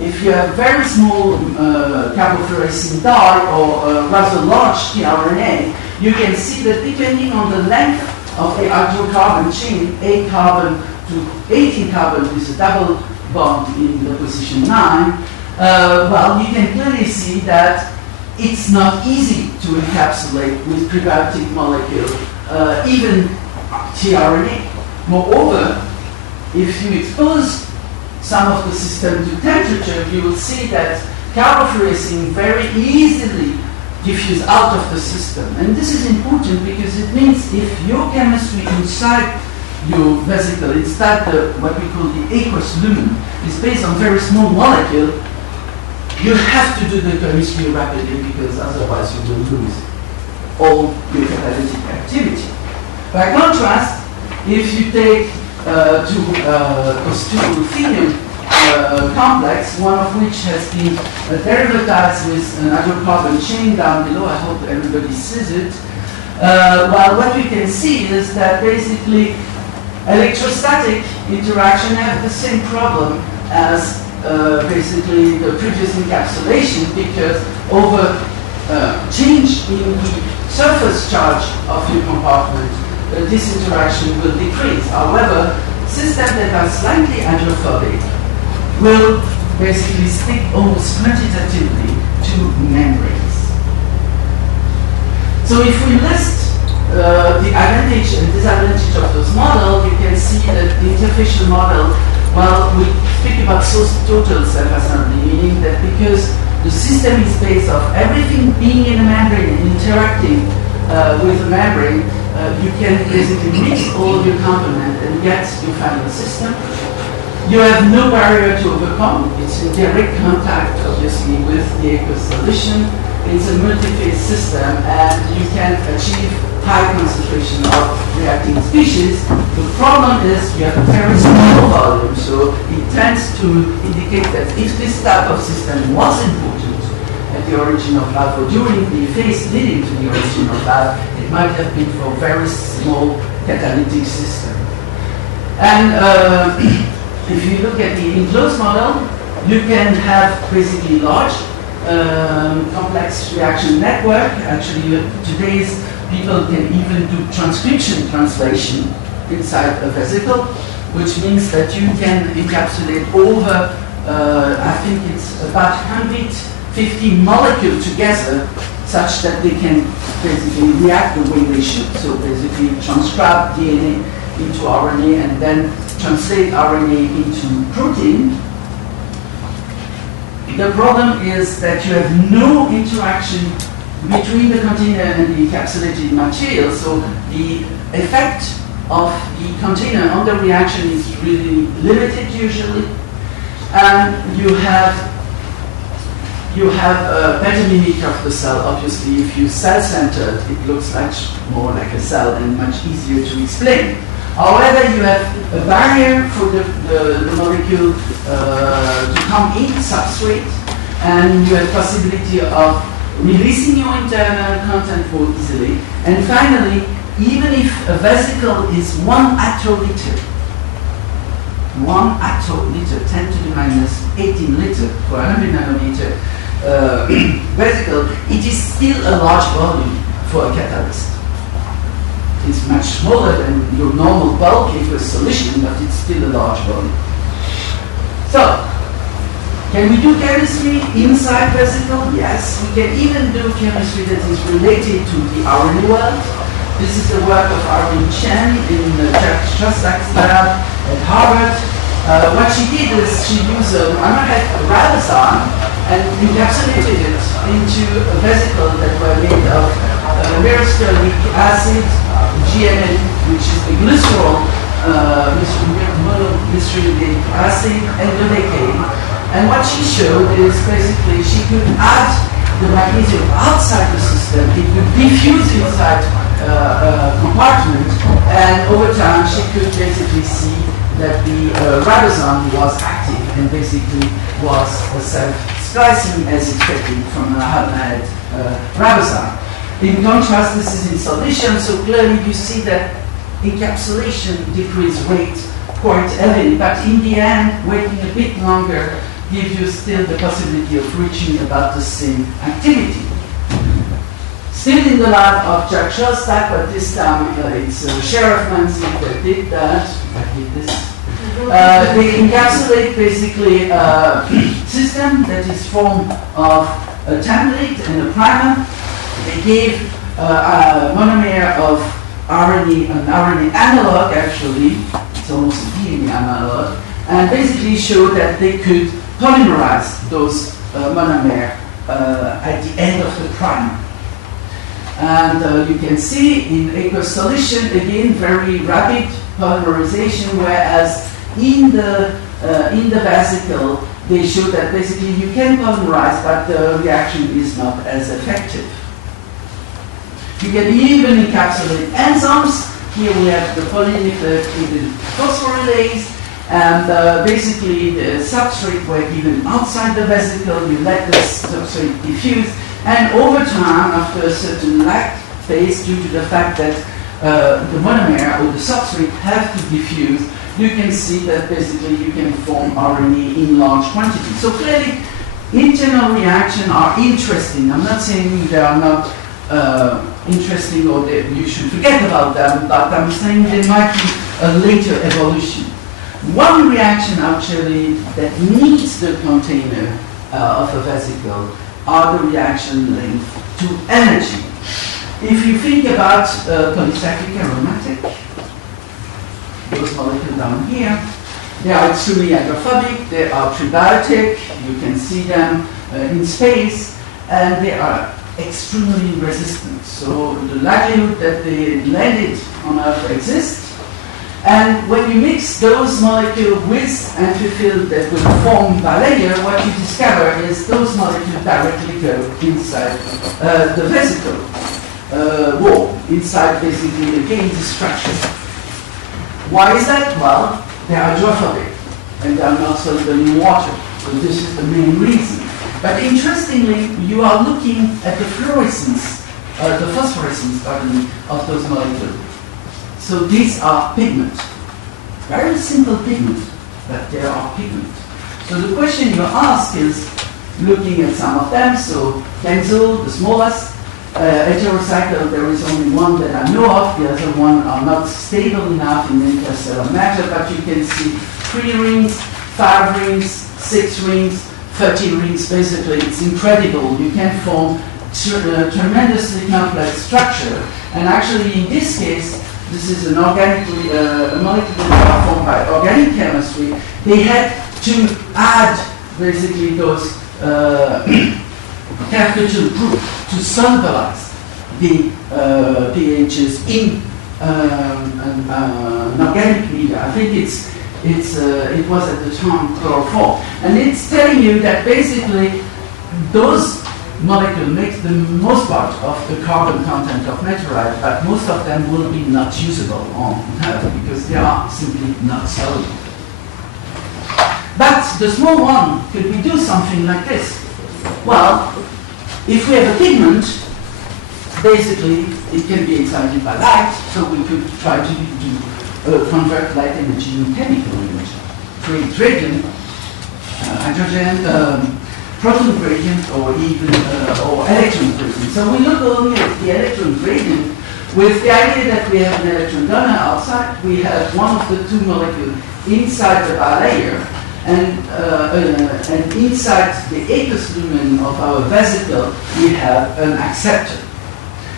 If you have very small carbofluorescent dye or rather large tRNA, you can see that depending on the length of the hydrocarbon chain, 8 carbon to 18 carbon with a double bond in the position 9, well, you can clearly see that it's not easy to encapsulate with prebiotic molecule, even tRNA. Moreover, if you expose some of the system to temperature, you will see that carbofluorescence very easily diffuse out of the system. And this is important because it means if your chemistry inside your vesicle, inside what we call the aqueous lumen, is based on very small molecule, you have to do the chemistry rapidly because otherwise you will lose all your catalytic activity. By contrast, if you take those two ruthenium complex, one of which has been derivatized with an hydrocarbon chain down below, I hope everybody sees it, well, what we can see is that basically electrostatic interaction have the same problem as basically the previous encapsulation, because over change in the surface charge of your compartment, this interaction will decrease. However, systems that are slightly hydrophobic will basically stick almost quantitatively to membranes. So if we list the advantage and disadvantage of those models, you can see that the interfacial model, well, we speak about source total self-assembly, meaning that because the system is based on everything being in a membrane and interacting with the membrane, you can basically mix all of your components and get your final system. You have no barrier to overcome. It's in direct contact, obviously, with the aqueous solution. it's a multi-phase system, and you can achieve high concentration of reacting species. The problem is you have a very small volume, so it tends to indicate that if this type of system was important at the origin of life or during the phase leading to the origin of life, it might have been for a very small catalytic system. And if you look at the enclosed model, you can have basically large complex reaction network. Actually, today's people can even do transcription translation inside a vesicle, which means that you can encapsulate over, I think it's about 150 molecules together, such that they can basically react the way they should. So basically transcribe DNA into RNA and then translate RNA into protein. The problem is that you have no interaction between the container and the encapsulated material, so the effect of the container on the reaction is really limited usually, and you have a better mimic of the cell. Obviously, if you cell-centered, it looks much more like a cell and much easier to explain. However, you have a barrier for the molecule to come in substrate, and you have possibility of releasing your internal content more easily. And finally, even if a vesicle is 1 attoliter, 10 to the minus 18 liter for a 100 nanometer vesicle, it is still a large volume for a catalyst. It's much smaller than your normal bulk aqueous solution, but it's still a large volume. So, can we do chemistry inside vesicle? Yes. We can even do chemistry that is related to the RNA world. This is the work of Arvin Chen in JOSEP's lab at Harvard. What she did is she used a monomer ribosome and encapsulated it into a vesicle that were made of myristoylic acid, GNN, which is the glycerol, monoglycerolic acid, and dodecaine. And what she showed is basically she could add the magnesium outside the system, it could diffuse inside a compartment, and over time she could basically see that the ribosome was active and basically was self-splicing as expected from a hard ribosome. In contrast, this is in solution, so clearly you see that encapsulation decrease rate quite heavily, but in the end, waiting a bit longer gives you still the possibility of reaching about the same activity. Still in the lab of Jacques Shostak, but this time it's Sheriff Manzi that did that. I did this. They encapsulate basically a system that is formed of a template and a primer. They gave a monomer of RNA, an RNA analog actually, it's almost a DNA analog, and basically showed that they could polymerize those monomer at the end of the primer. And you can see in aqueous solution, again, very rapid polymerization, whereas in the vesicle, they show that basically you can polymerize, but the reaction is not as effective. You can even encapsulate enzymes. Here we have the polynucleotide phosphorylase, and basically the substrate were given outside the vesicle. You let the substrate diffuse, and over time, after a certain lag phase, due to the fact that the monomer or the substrate have to diffuse, you can see that basically you can form RNA in large quantities. So clearly, internal reactions are interesting. I'm not saying they are not interesting or that you should forget about them, but I'm saying there might be a later evolution. One reaction actually that needs the container of a vesicle are the reaction linked to energy. If you think about polycyclic aromatic, those molecules down here, they are extremely hydrophobic, they are prebiotic, you can see them in space, and they are extremely resistant. So the likelihood that they landed on Earth exists. And when you mix those molecules with amphiphile that will form bilayer, what you discover is those molecules directly go inside the vesicle wall, inside basically again the structure. Why is that? Well, they are hydrophobic and they are not soluble in water. So this is the main reason. But interestingly, you are looking at the fluorescence, the phosphorescence, pardon me, of those molecules. So these are pigments. Very simple pigments, but they are pigments. So the question you ask is, looking at some of them, so benzyl, the smallest, heterocycle, there is only one that I know of, the other one are not stable enough in interstellar matter, but you can see 3 rings, 5 rings, 6 rings, 30 rings, basically it's incredible. You can form tremendously complex structure, and actually in this case, this is an organically, a molecule that are formed by organic chemistry. They had to add basically those capital group to solubilize the pHs in an organic media. I think it was at the time chloroform, and it's telling you that basically those molecule makes the most part of the carbon content of meteorite, but most of them will be not usable on Earth because they are simply not soluble. But the small one, could we do something like this? Well, if we have a pigment, basically it can be excited by light, so we could try to do convert light energy into chemical energy. Create gradient, hydrogen, proton gradient, or even or electron gradient. So we look only at the electron gradient with the idea that we have an electron donor outside. We have one of the 2 molecules inside the bilayer, and inside the aqueous lumen of our vesicle, we have an acceptor.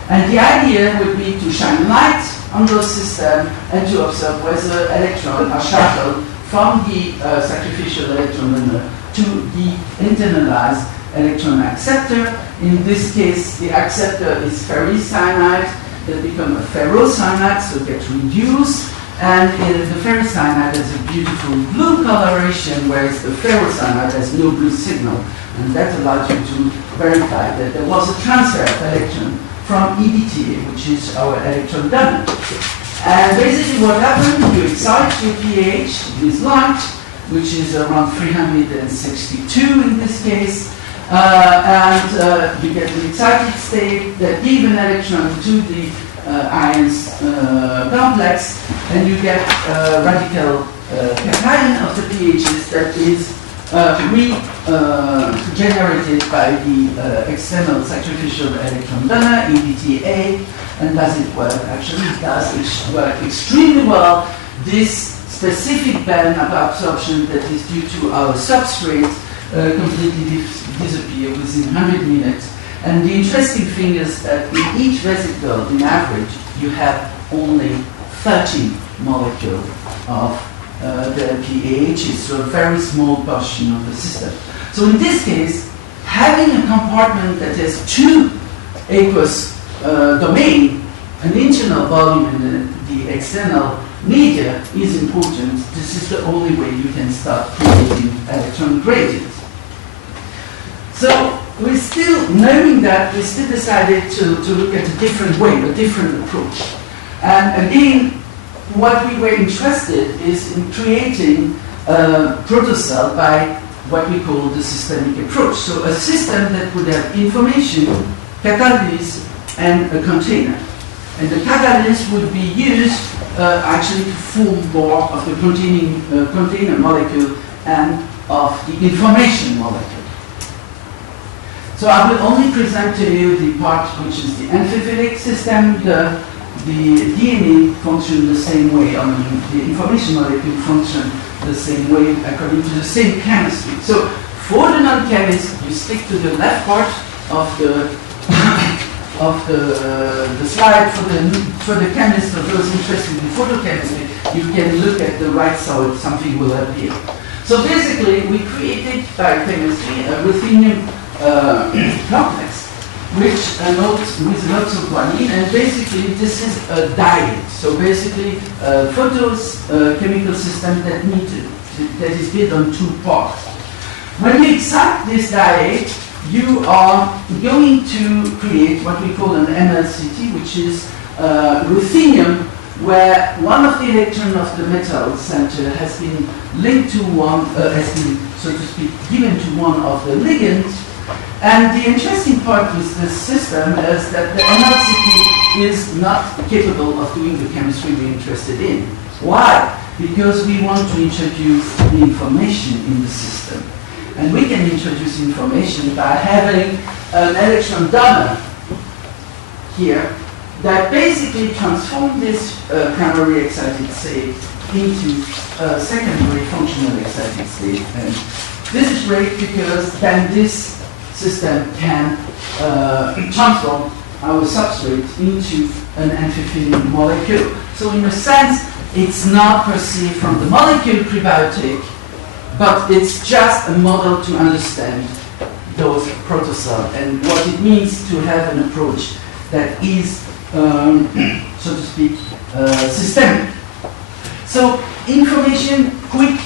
And the idea would be to shine light on those systems and to observe whether electrons are shuttled from the sacrificial electron donor to the internalized electron acceptor. In this case, the acceptor is ferricyanide that become a ferrocyanide, so gets reduced, and the ferricyanide has a beautiful blue coloration, whereas the ferrocyanide has no blue signal, and that allows you to verify that there was a transfer of electron from EDTA, which is our electron donor. And basically what happened, you excite your pH with light, which is around 362 in this case, and you get an excited state that give an electron to the ions complex, and you get radical cation of the pHs that is regenerated by the external sacrificial electron donor, EDTA. And does it work? Actually, it does work extremely well. This specific band of absorption that is due to our substrate completely disappear within 100 minutes. And the interesting thing is that in each vesicle, in average, you have only 13 molecules of the pHs, so a very small portion of the system. So in this case, having a compartment that has 2 aqueous domain, an internal volume and the external media is important. This is the only way you can start creating electron gradients. So we're still, knowing that, we still decided to look at a different way, a different approach. And again, what we were interested is in creating a protocell by what we call the systemic approach. So a system that would have information, catalyst, and a container. And the catalyst would be used actually to form more of the container molecule and of the information molecule. So I will only present to you the part which is the amphiphilic system. The DNA functions the same way, I mean, the information molecule function the same way according to the same chemistry. So for the non-chemist, you stick to the left part of the slide. For the chemist, for those interested in photochemistry, you can look at the right side, something will appear. So basically, we created by chemistry a ruthenium complex which notes with lots of guanine, and basically this is a diet. So basically, chemical system that is built on two parts. When you excite this diet, you are going to create what we call an MLCT, which is ruthenium, where one of the electrons of the metal center has been linked to one, has been, so to speak, given to one of the ligands. And the interesting part with this system is that the MLCT is not capable of doing the chemistry we're interested in. Why? Because we want to introduce the information in the system. And we can introduce information by having an electron donor here that basically transforms this primary excited state into a secondary functional excited state. And this is great because then this system can transform our substrate into an amphiphile molecule. So in a sense, it's not perceived from the molecule prebiotic, but it's just a model to understand those protocells and what it means to have an approach that is, so to speak, systemic. So information, quick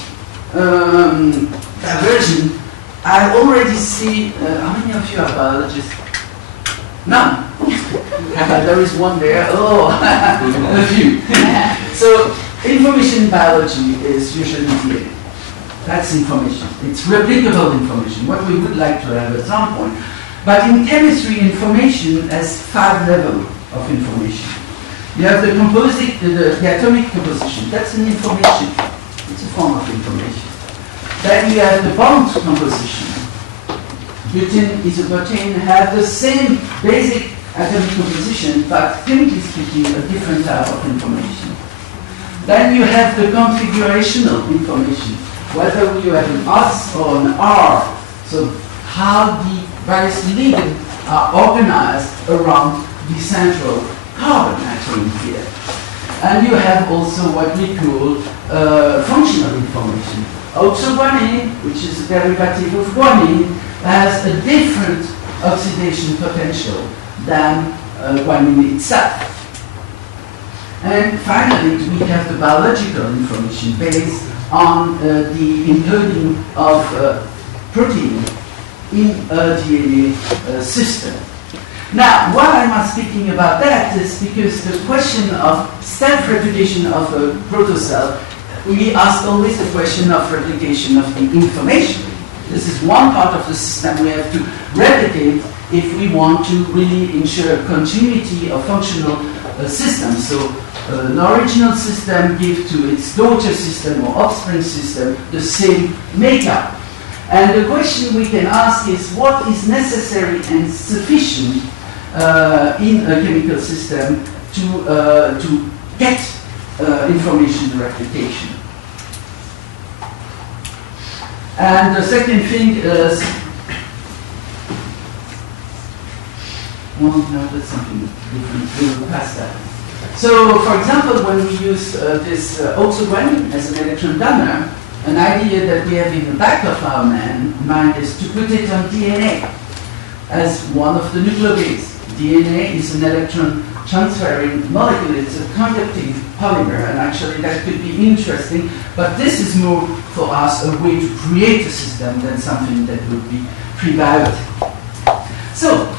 diversion. I already see, how many of you are biologists? None. There is one there. Oh, a few. So information biology is usually DNA. That's information. It's replicable information, what we would like to have at some point. But in chemistry, information has 5 levels of information. You have the composite, the atomic composition. That's an information. It's a form of information. Then you have the bond composition. Butene, isobutane have the same basic atomic composition, but chemically speaking, a different type of information. Then you have the configurational information, whether you have an S or an R, so how the various ligands are organized around the central carbon atom here. And you have also what we call functional information. Oxoguanine, which is a derivative of guanine, has a different oxidation potential than guanine itself. And finally, we have the biological information based on the encoding of protein in a DNA system. Now, why am I speaking about that is because the question of self-replication of a protocell, we ask always the question of replication of the information. This is one part of the system we have to replicate if we want to really ensure continuity of functional systems. So an original system gives to its daughter system or offspring system the same makeup. And the question we can ask is what is necessary and sufficient in a chemical system to get information replication. And the second thing is, well, no, that's something different. We'll pass that. So, for example, when we use this oxoguanine as an electron donor, an idea that we have in the back of our mind is to put it on DNA as one of the nucleobases. DNA is an electron transferring molecule. It's a conducting polymer, and actually that could be interesting, but this is more for us a way to create a system than something that would be prebiotic. So,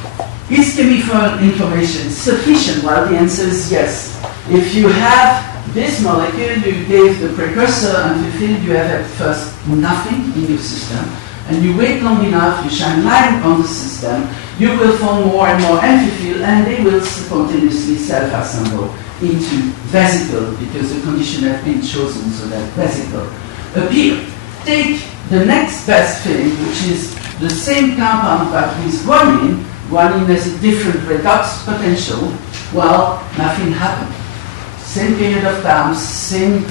is chemical information sufficient? Well, the answer is yes. If you have this molecule, you gave the precursor amphiphile, you have at first nothing in your system, and you wait long enough, you shine light on the system, you will form more and more amphiphile, and they will spontaneously self-assemble into vesicles because the condition has been chosen so that vesicles appear. Take the next best thing, which is the same compound but with guanine. Guanine has a different redox potential. Well, nothing happened. Same period of time, same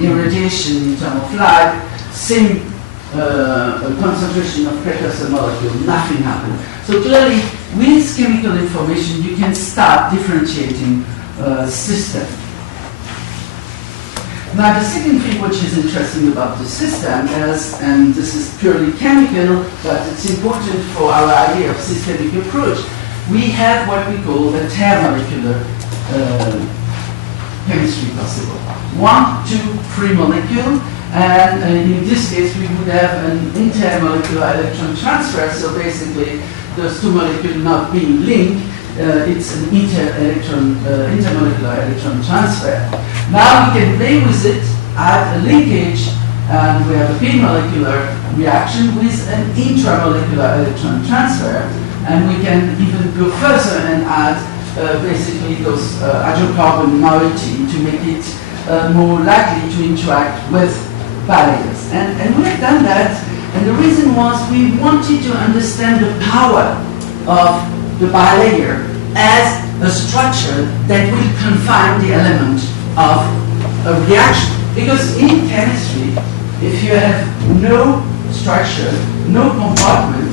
irradiation in terms of light, same concentration of precursor molecule, nothing happened. So clearly, with chemical information, you can start differentiating system. Now, the second thing which is interesting about the system is, and this is purely chemical, but it's important for our idea of systemic approach, we have what we call a intermolecular chemistry possible. 1, 2, 3 molecule, and in this case we would have an intermolecular electron transfer, so basically those two molecules not being linked, it's an intermolecular electron transfer. Now we can play with it, add a linkage, and we have a p-molecular reaction with an intramolecular electron transfer, and we can even go further and add basically those hydrocarbon moiety to make it more likely to interact with bilayers. And we have done that, and the reason was we wanted to understand the power of the bilayer as a structure that will confine the element of a reaction. Because in chemistry, if you have no structure, no compartment,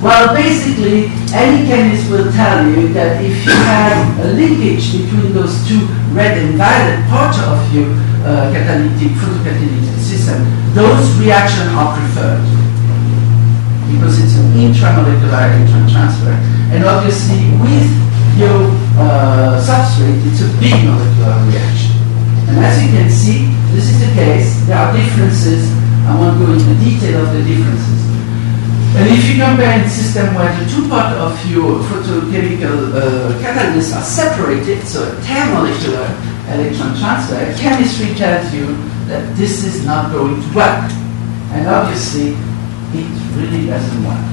well, basically, any chemist will tell you that if you have a linkage between those two red and violet parts of your photocatalytic system, those reactions are preferred because it's an intramolecular electron transfer. And obviously, with your substrate, it's a big molecular reaction. And as you can see, this is the case. There are differences. I won't go into detail of the differences. And if you compare a system where the two parts of your photochemical catalysts are separated, so a intermolecular electron transfer, chemistry tells you that this is not going to work. And obviously, it really doesn't work.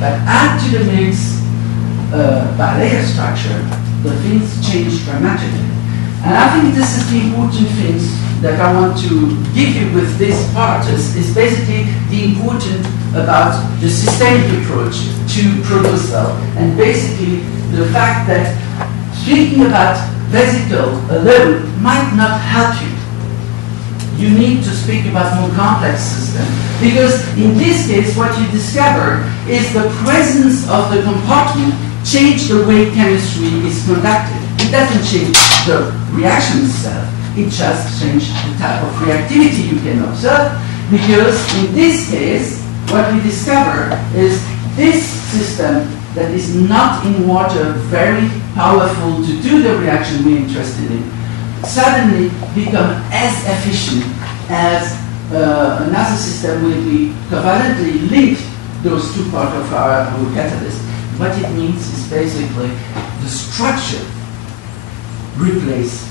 But add to the mix bilayer structure, the things change dramatically. And I think this is the important things that I want to give you with this part is basically the important about the systemic approach to protocell, and basically the fact that speaking about vesicle alone might not help you. You need to speak about more complex systems, because in this case what you discover is the presence of the compartment change the way chemistry is conducted. It doesn't change the reaction itself, it just changes the type of reactivity you can observe, because in this case what we discover is this system that is not in water very powerful to do the reaction we're interested in suddenly become as efficient as another system will be covalently linked those two parts of our catalyst. What it means is basically the structure replace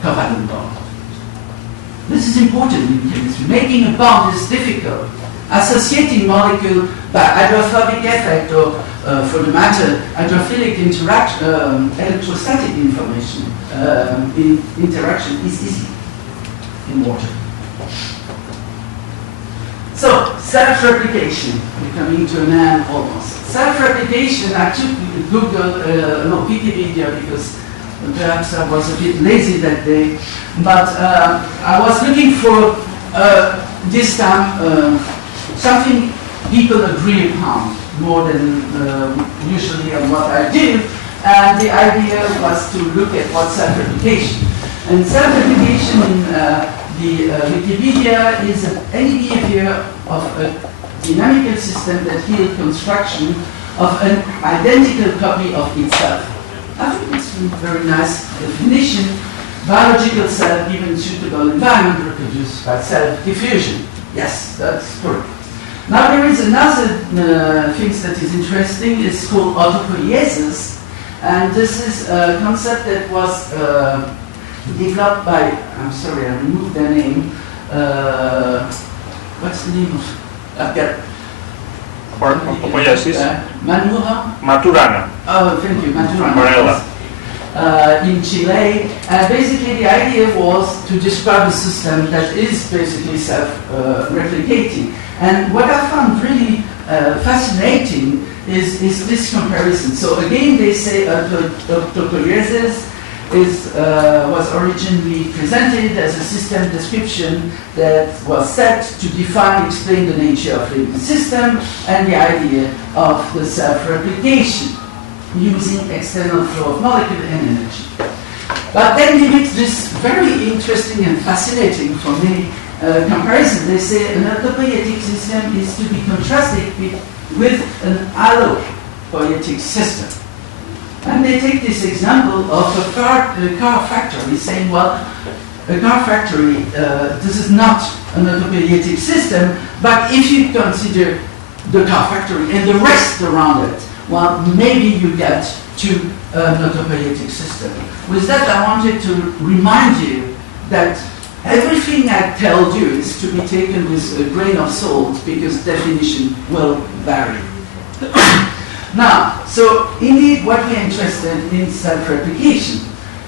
covalent bond. This is important in chemistry. Making a bond is difficult. Associating molecule by hydrophobic effect or, for the matter, hydrophilic interaction, electrostatic information in interaction is easy in water. So, self-replication. We're coming to an end almost. Self-replication, I took Google, no, Wikipedia, because perhaps I was a bit lazy that day, but I was looking for this time something people agree upon more than usually on what I do, and the idea was to look at what self-replication. And self-replication in the Wikipedia is any behavior of a dynamical system that yields construction of an identical copy of itself. I think it's a very nice definition. Biological cell given suitable environment reproduced by self-diffusion. Yes, that's correct. Now there is another thing that is interesting. It's called autopoiesis, and this is a concept that was developed by, I'm sorry, I removed their name. What's the name of? I've got. Autopoiesis. Maturana. Oh, thank you, Maturana. In Chile, and basically the idea was to describe a system that is basically self-replicating. And what I found really fascinating is this comparison. So again, they say autopoiesis was originally presented as a system description that was set to define, explain the nature of the system and the idea of the self-replication using external flow of molecule and energy. But then they make this very interesting and fascinating for me comparison. They say an autopoietic system is to be contrasted with an allopoietic system. And they take this example of a car factory, saying, well, a car factory, this is not an autopoietic system, but if you consider the car factory and the rest around it, well, maybe you get to an autopoietic system. With that, I wanted to remind you that everything I tell you is to be taken with a grain of salt, because definition will vary. Now, so indeed what we're interested in self-replication.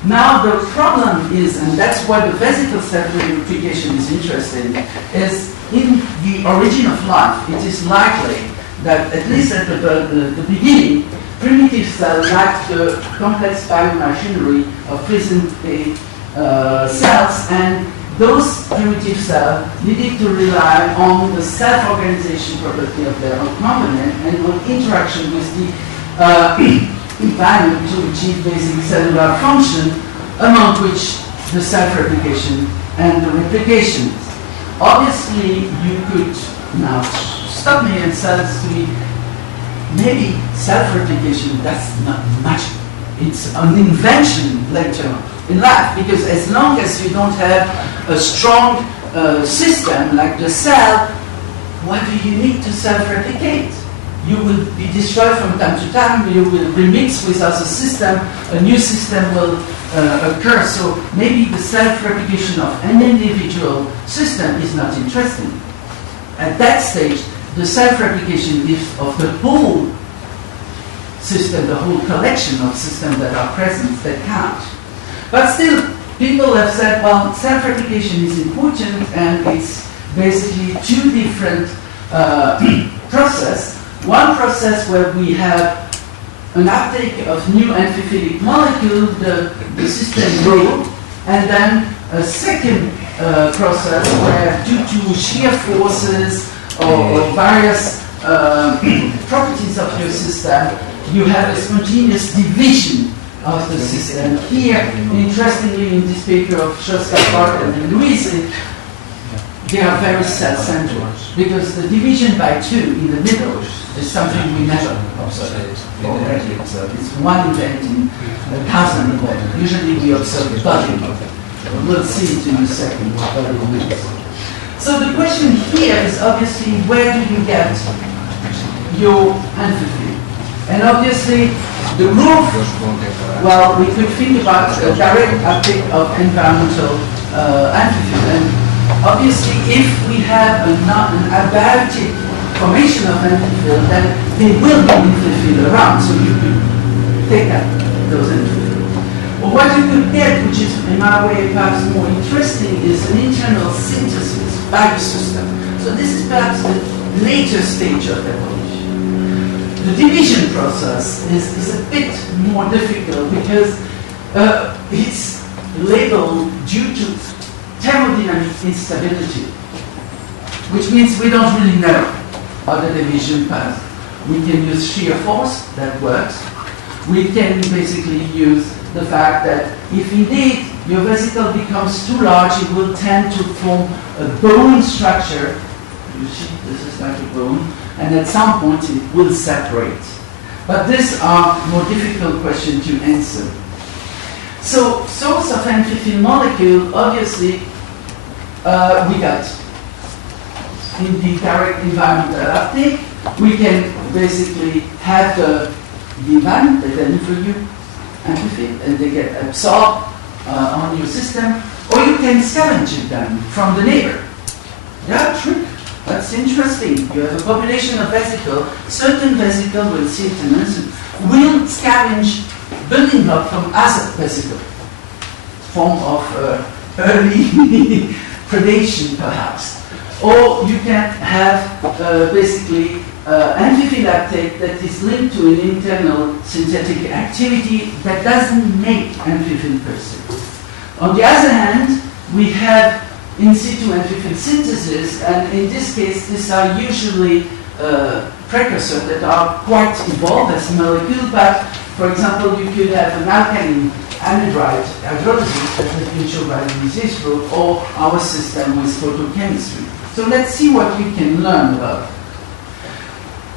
Now the problem is, and that's why the vesicle self-replication is interesting, is in the origin of life, it is likely that at least at the beginning, primitive cells lacked the complex biomachinery of present-day cells, and those primitive cells needed to rely on the self-organization property of their own component and on interaction with the environment to achieve basic cellular function, among which the self-replication and the replication. Obviously, you could now stop me and say to me, maybe self-replication, that's not much. It's an invention later on in life, because as long as you don't have a strong system like the cell, what do you need to self-replicate? You will be destroyed from time to time, you will remix with other system, a new system will occur, so maybe the self-replication of an individual system is not interesting. At that stage, the self-replication of the whole system, the whole collection of systems that are present, that count. But still, people have said, well, self-replication is important, and it's basically two different processes. One process where we have an uptake of new amphiphilic molecule, the system grows, and then a second process where, due to shear forces or various properties of your system, you have a spontaneous division of the system. Here, interestingly, in this paper of JOSEP and Louise, they are very cell-centered, because the division by 2 in the middle is something we never observed already. It's one event in 1,000 events. Usually we observe budding. We'll see it in a second what budding means. So the question here is obviously, where do you get your amphiphile? And obviously, the roof, well, we could think about a direct uptake of environmental amphiphile. And obviously, if we have an abiotic formation of amphiphile, then there will be amphiphile around, so you could take out those amphiphile. Or what you could get, which is in my way perhaps more interesting, is an internal synthesis by the system. So this is perhaps the later stage of evolution. The division process is a bit more difficult, because it's labeled due to thermodynamic instability, which means we don't really know how the division path. We can use shear force, that works. We can basically use the fact that if indeed your vesicle becomes too large, it will tend to form a bone structure. You see, this is like a bone, and at some point it will separate. But these are more difficult questions to answer. So, source of amphiphile molecule, obviously, we got in the direct environmental uptake. We can basically have the environment that deliver you amphiphile, and they get absorbed on your system, or you can scavenge them from the neighbor. Yeah, trick. That's interesting. You have a population of vesicles. Certain vesicles will see it will scavenge building block from other vesicles, form of early predation, perhaps. Or you can have basically amphiphile uptake that is linked to an internal synthetic activity that doesn't make amphiphile per se. On the other hand, we have in situ amphiphile synthesis, and in this case, these are usually precursors that are quite evolved as molecules, but For example, you could have an alkaline anhydride hydrolysis that has been shown by Louis group, or our system with photochemistry. So let's see what we can learn about.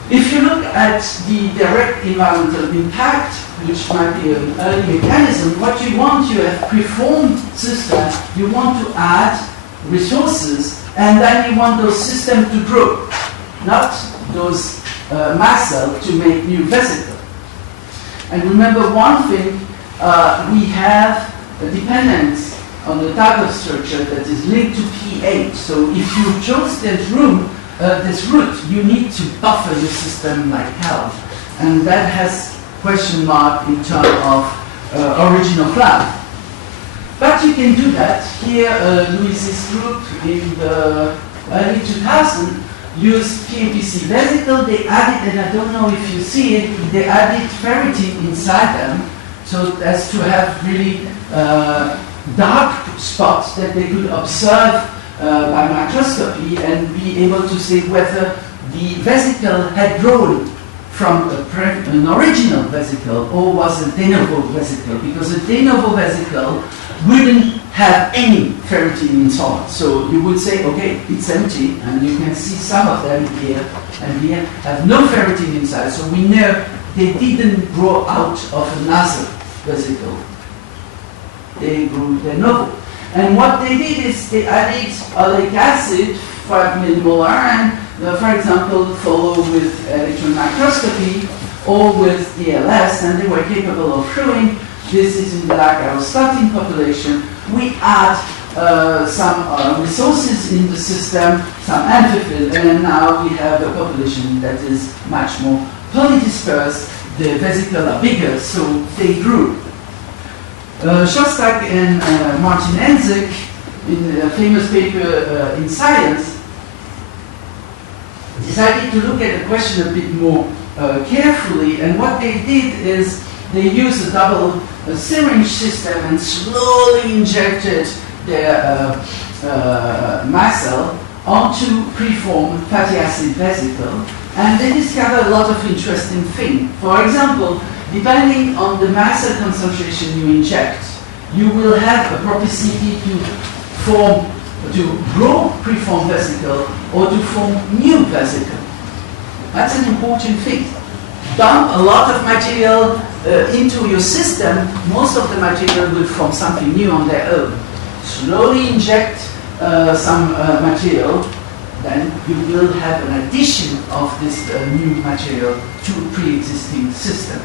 If you look at the direct environmental impact, which might be an early mechanism, what you want, you have preformed systems, you want to add resources, and then you want those systems to grow, not those mast cells to make new vesicles. And remember one thing, we have a dependence on the type of structure that is linked to pH. So if you chose this route, you need to buffer your system like hell. And that has question mark in terms of origin of life. But you can do that. Here, Louis's group in the early 2000s used PMPC vesicle. They added, and I don't know if you see it, they added ferritin inside them, so as to have really dark spots that they could observe by microscopy and be able to say whether the vesicle had grown from an original vesicle or was a de novo vesicle, because a de novo vesicle wouldn't have any ferritin inside. So you would say, okay, it's empty, and you can see some of them here and here have no ferritin inside. So we know they didn't grow out of another vesicle. They grew de novo. And what they did is they added oleic acid, 5 millimolar, and for example, follow with electron microscopy or with DLS, and they were capable of showing, this is in black our starting population. We add some resources in the system, some amphiphile, and now we have a population that is much more polydispersed. The vesicles are bigger, so they grew. Shostak and Martin Enzik, in a famous paper in Science, decided to look at the question a bit more carefully, and what they did is they used a double syringe system and slowly injected their mast cell onto preformed fatty acid vesicle, and they discovered a lot of interesting things. For example, depending on the mast cell concentration you inject, you will have a propensity to grow preformed vesicle or to form new vesicle. That's an important thing. Dump a lot of material into your system, most of the material will form something new on their own. Slowly inject some material, then you will have an addition of this new material to a pre-existing system.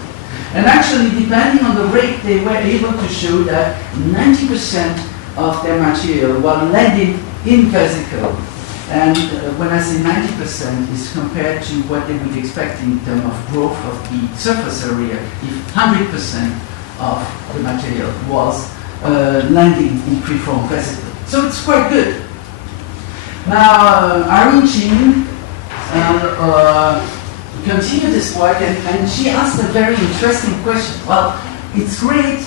And actually, depending on the rate, they were able to show that 90% of their material were landing in vesicle. And when I say 90% is compared to what they would expect in terms of growth of the surface area, if 100% of the material was landing in preformed vesicle. So it's quite good. Now, Irene Chin continued this work, and she asked a very interesting question. Well, it's great.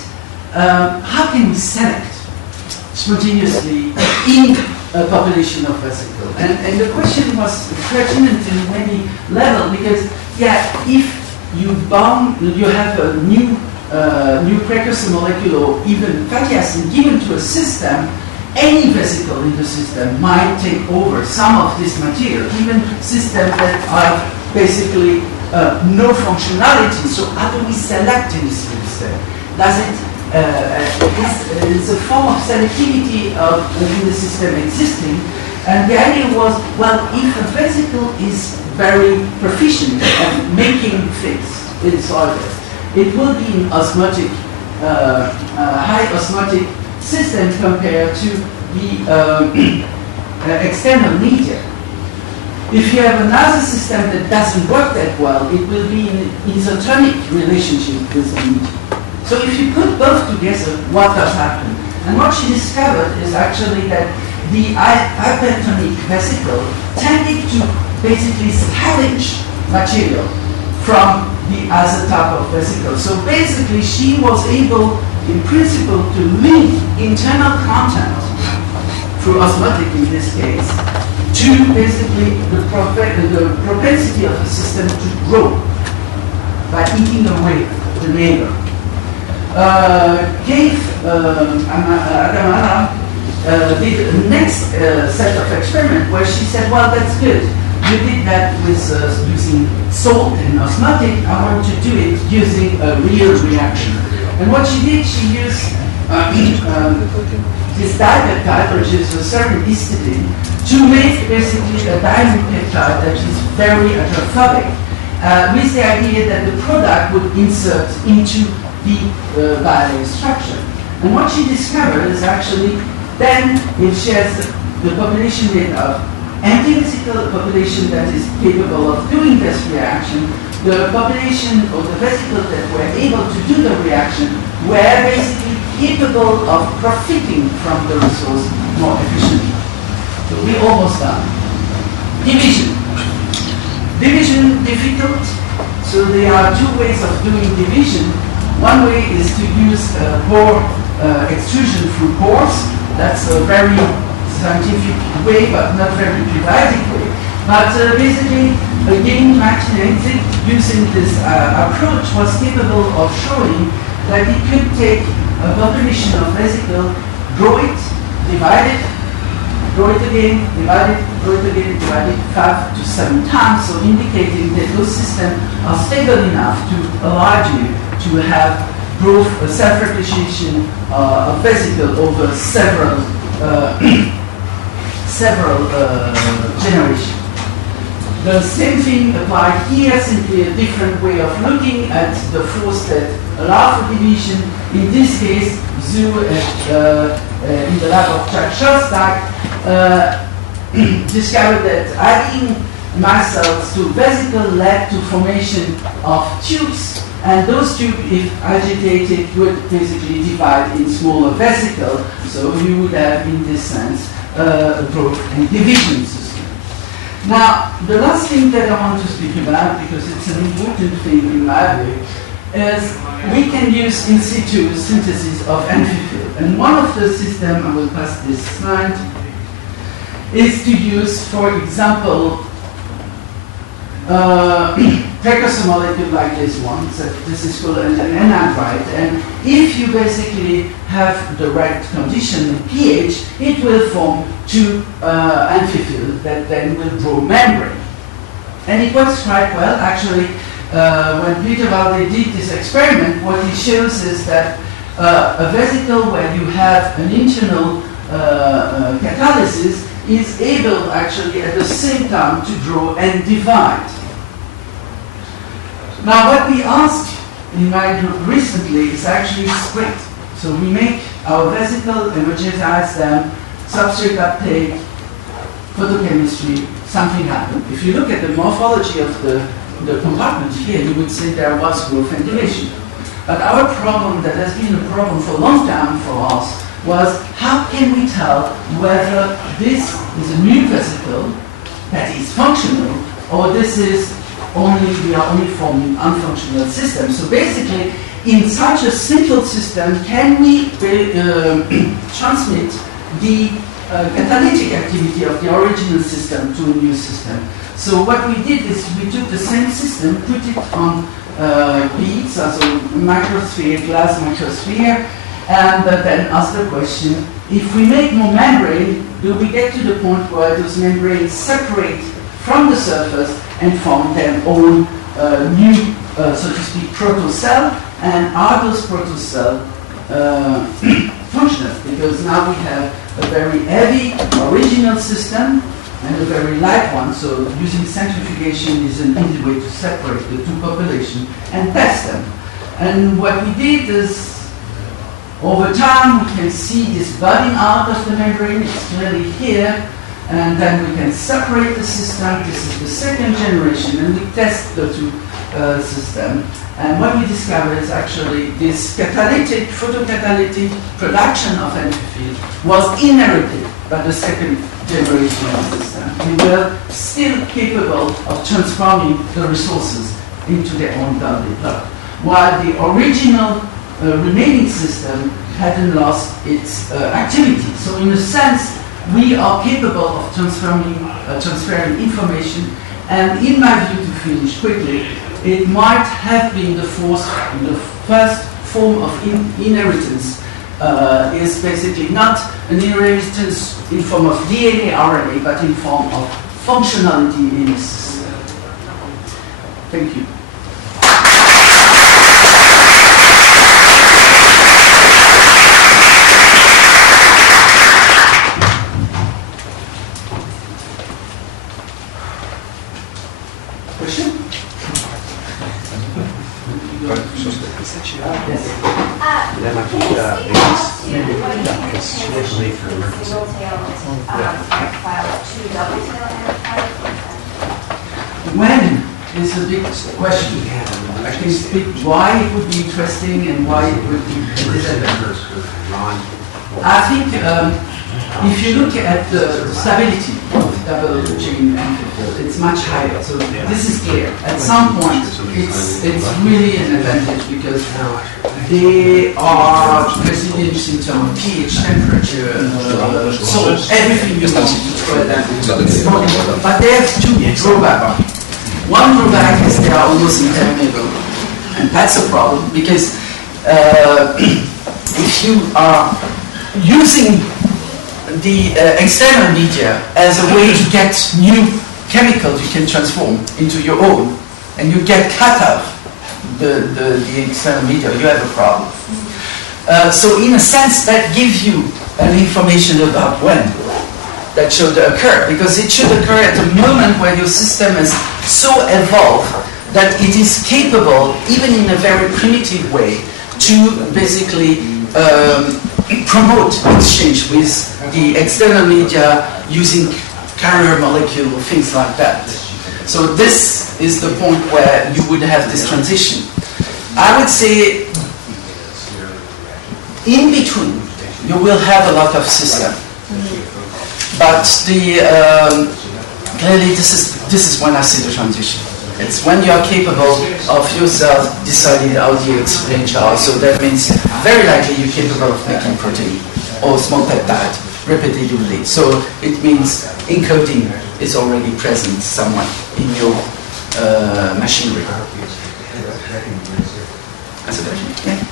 How can we select spontaneously in a population of vesicles? And the question was pertinent in many levels, because if you have a new precursor molecule or even fatty acid given to a system, any vesicle in the system might take over some of this material, even systems that are basically no functionality. So how do we select in this system? Does it is a form of selectivity within the system existing? And the idea was, well, if a vesicle is very proficient at making things in solid, it will be in osmotic, high osmotic system compared to the external media. If you have another system that doesn't work that well, it will be in isotonic relationship with the media. So if you put both together, what does happen? And what she discovered is actually that the hypertonic vesicle tended to basically scavenge material from the other type of vesicle. So basically she was able, in principle, to link internal content, through osmotic in this case, to basically the propensity of the system to grow by eating away the neighbor. Adamana did the next set of experiment where she said, well, that's good. You did that with using salt and osmotic. I want to do it using a real reaction. And what she did, she used this dipeptide, which is a certain histidine, to make basically a diamond peptide that is very hydrophobic, with the idea that the product would insert into the biostructure. And what she discovered is actually then if she has the population made of empty vesicle, population that is capable of doing this reaction, the population or the vesicles that were able to do the reaction were basically capable of profiting from the resource more efficiently. So we almost done. Division. Division difficult. So there are two ways of doing division. One way is to use pore extrusion through pores. That's a very scientific way, but not very precise way. But basically, again, 1980, using this approach, was capable of showing that it could take a population of vesicle, grow it, divide it, grow it again, divide it, grow it again, divide it 5 to 7 times, so indicating that those systems are stable enough to allow you to have growth, self-replication of vesicle over several generations. The same thing applied here, simply a different way of looking at the force that allow for division. In this case, Zhu in the lab of Chuck Shostak discovered that adding mast cells to vesicle led to formation of tubes, and those tubes, if agitated, would basically divide in smaller vesicles. So you would have, in this sense, a growth and division system. Now, the last thing that I want to speak about, because it's an important thing in my view, is we can use in situ synthesis of amphiphile. And one of the systems, I will pass this slide, is to use, for example, precursor molecule like this one. So this is called an anhydride. And if you basically have the right condition in pH, it will form two amphiphile that then will grow membrane. And it works quite well. Actually, when Peter Valde did this experiment, what he shows is that a vesicle where you have an internal catalysis is able actually at the same time to grow and divide. Now what we asked in my group recently is actually split. So we make our vesicle, homogenize them, substrate uptake, photochemistry, something happened. If you look at the morphology of the compartment here, you would say there was growth and division. But our problem, that has been a problem for a long time for us, was how can we tell whether this is a new vesicle that is functional, or this is we are only forming unfunctional systems. So basically, in such a simple system, can we transmit the catalytic activity of the original system to a new system? So what we did is we took the same system, put it on beads, also microsphere, glass microsphere, and then ask the question, if we make more membrane, do we get to the point where those membranes separate from the surface and form their own new, so to speak, protocell? And are those protocells functional? Because now we have a very heavy original system and a very light one, so using centrifugation is an easy way to separate the two populations and test them. And what we did is, over time, we can see this budding out of the membrane. It's clearly here. And then we can separate the system. This is the second generation. And we test the two systems. And what we discovered is actually this catalytic, photocatalytic production of amphiphile was inherited by the second generation of the system. We were still capable of transforming the resources into their own boundary plot, while the original remaining system hadn't lost its activity. So in a sense, we are capable of transferring information. And in my view, to finish quickly, it might have been the first form of inheritance. Is basically not an inheritance in form of DNA, RNA, but in form of functionality in a system. Thank you. Question? When is a big question. I can speak why it would be interesting and why it would be disadvantageous. I think if you look at the stability of double chain amphiphile, it's much higher. So this is clear. At some point, it's really an advantage because they are resilient in terms of pH, temperature, so everything you want to try them. But they have two drawbacks. One drawback is they are almost impermeable, and that's a problem because if you are using the external media as a way to get new chemicals you can transform into your own, and you get cut out the external media, you have a problem. So in a sense, that gives you an information about when that should occur, because it should occur at a moment where your system is so evolved that it is capable, even in a very primitive way, to basically promote exchange with the external media using carrier molecule or things like that. So this is the point where you would have this transition. I would say in between you will have a lot of system, but clearly this is when I see the transition. It's when you are capable of yourself deciding how the exchange are. So that means very likely you're capable of making protein or small peptide repetitively. So it means encoding is already present somewhere in your machinery. That's a question. Yeah.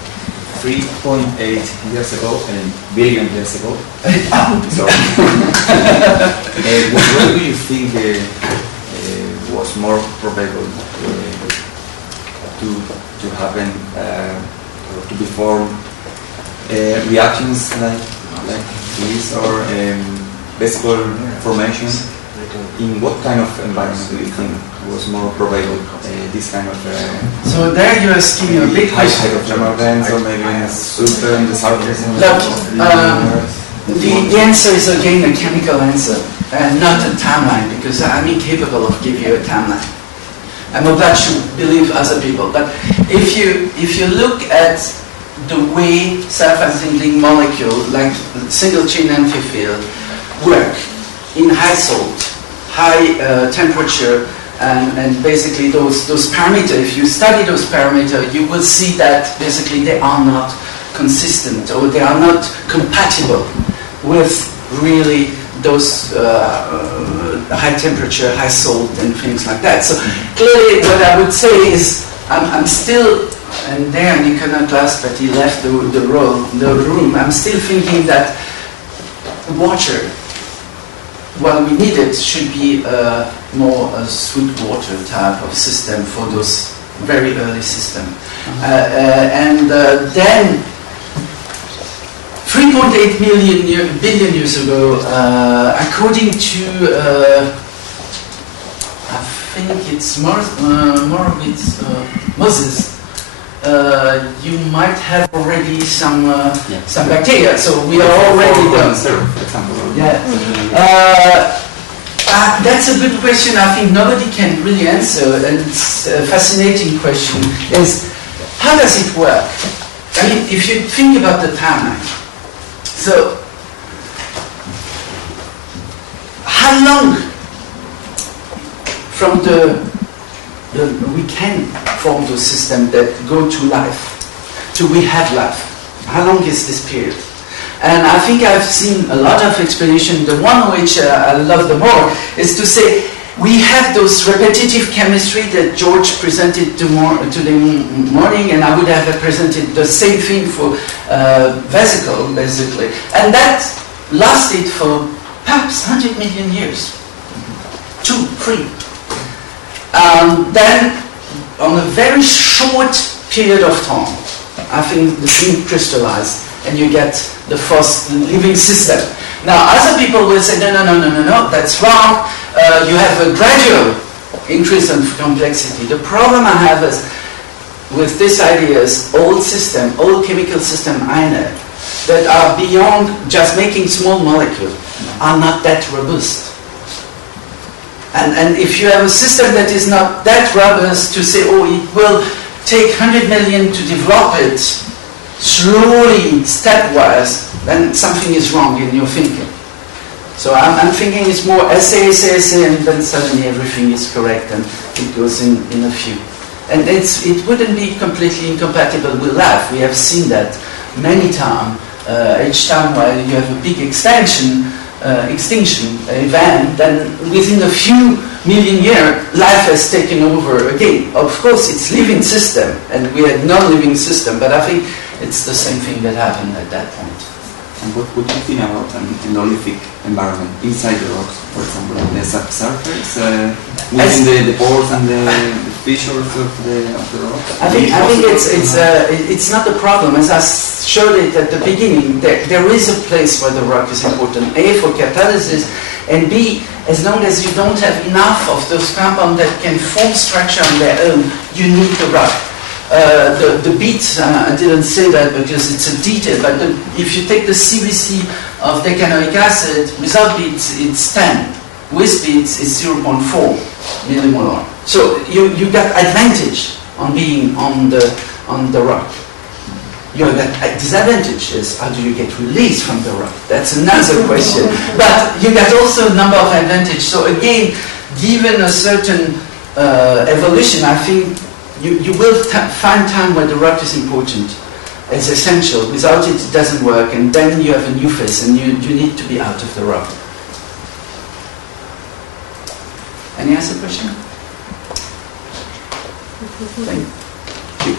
3.8 years ago and billion years ago. So, what do you think was more probable to happen, or to be formed reactions like this, or vesicle formation? In what kind of environment do you think was more probable this kind of so there you're asking a big question. Hydrothermal vents, or maybe in a super in the surface? Look, the answer is again a chemical answer and not a timeline, because I'm incapable of giving you a timeline. I'm obliged to believe other people. But if you look at the way self-assembling molecules like single chain amphiphile work in high salt, high temperature, and basically those parameters, if you study those parameters, you will see that basically they are not consistent, or they are not compatible with really those high temperature, high salt, and things like that. So clearly what I would say is I'm still, and there Nicolas Glass, but he left the room, I'm still thinking that water, well, we need it, should be more a sweet water type of system for those very early systems. And then 3.8 billion years ago, according to, I think it's Moses, you might have already some bacteria, so we are already done. Yeah. That's a good question. I think nobody can really answer, and it's a fascinating question. Is how does it work? I mean, if you think about the timeline, so how long from we can form those systems that go to life, till we have life? How long is this period? And I think I've seen a lot of explanation. The one which I love the more is to say, we have those repetitive chemistry that George presented today morning, and I would have presented the same thing for vesicle, basically. And that lasted for perhaps 100 million years. 2, 3. Then, on a very short period of time, I think the thing crystallized, and you get the first living system. Now, other people will say, no, that's wrong. You have a gradual increase in complexity. The problem I have is with this idea is old chemical system I know that are beyond just making small molecules are not that robust. And if you have a system that is not that robust to say, oh, it will take 100 million to develop it slowly, stepwise, then something is wrong in your thinking. So I'm thinking it's more essay, and then suddenly everything is correct and it goes in a few. And it wouldn't be completely incompatible with life. We have seen that many times. Each time while you have a big extinction event, then within a few million years, life has taken over again. Of course, it's living system, and we had non-living system, but I think it's the same thing that happened at that point. And what would you think about an Olympic environment inside the rocks, for example, on the subsurface, within the pores and the fissures of the rocks? I think it's not a problem. As I showed it at the beginning, there is a place where the rock is important. A, for catalysis, and B, as long as you don't have enough of those compounds that can form structure on their own, you need the rock. The beads, I didn't say that because it's a detail, but if you take the CBC of decanoic acid, without beads it's 10, with beads it's 0.4 millimolar. So you got advantage on being on the rock. You got disadvantages. How do you get released from the rock? That's another question. But you got also a number of advantages. So again, given a certain evolution, I think you will find time where the rock is important. It's essential. Without it, it doesn't work. And then you have a new phase, and you need to be out of the rock. Any other question? Thank you.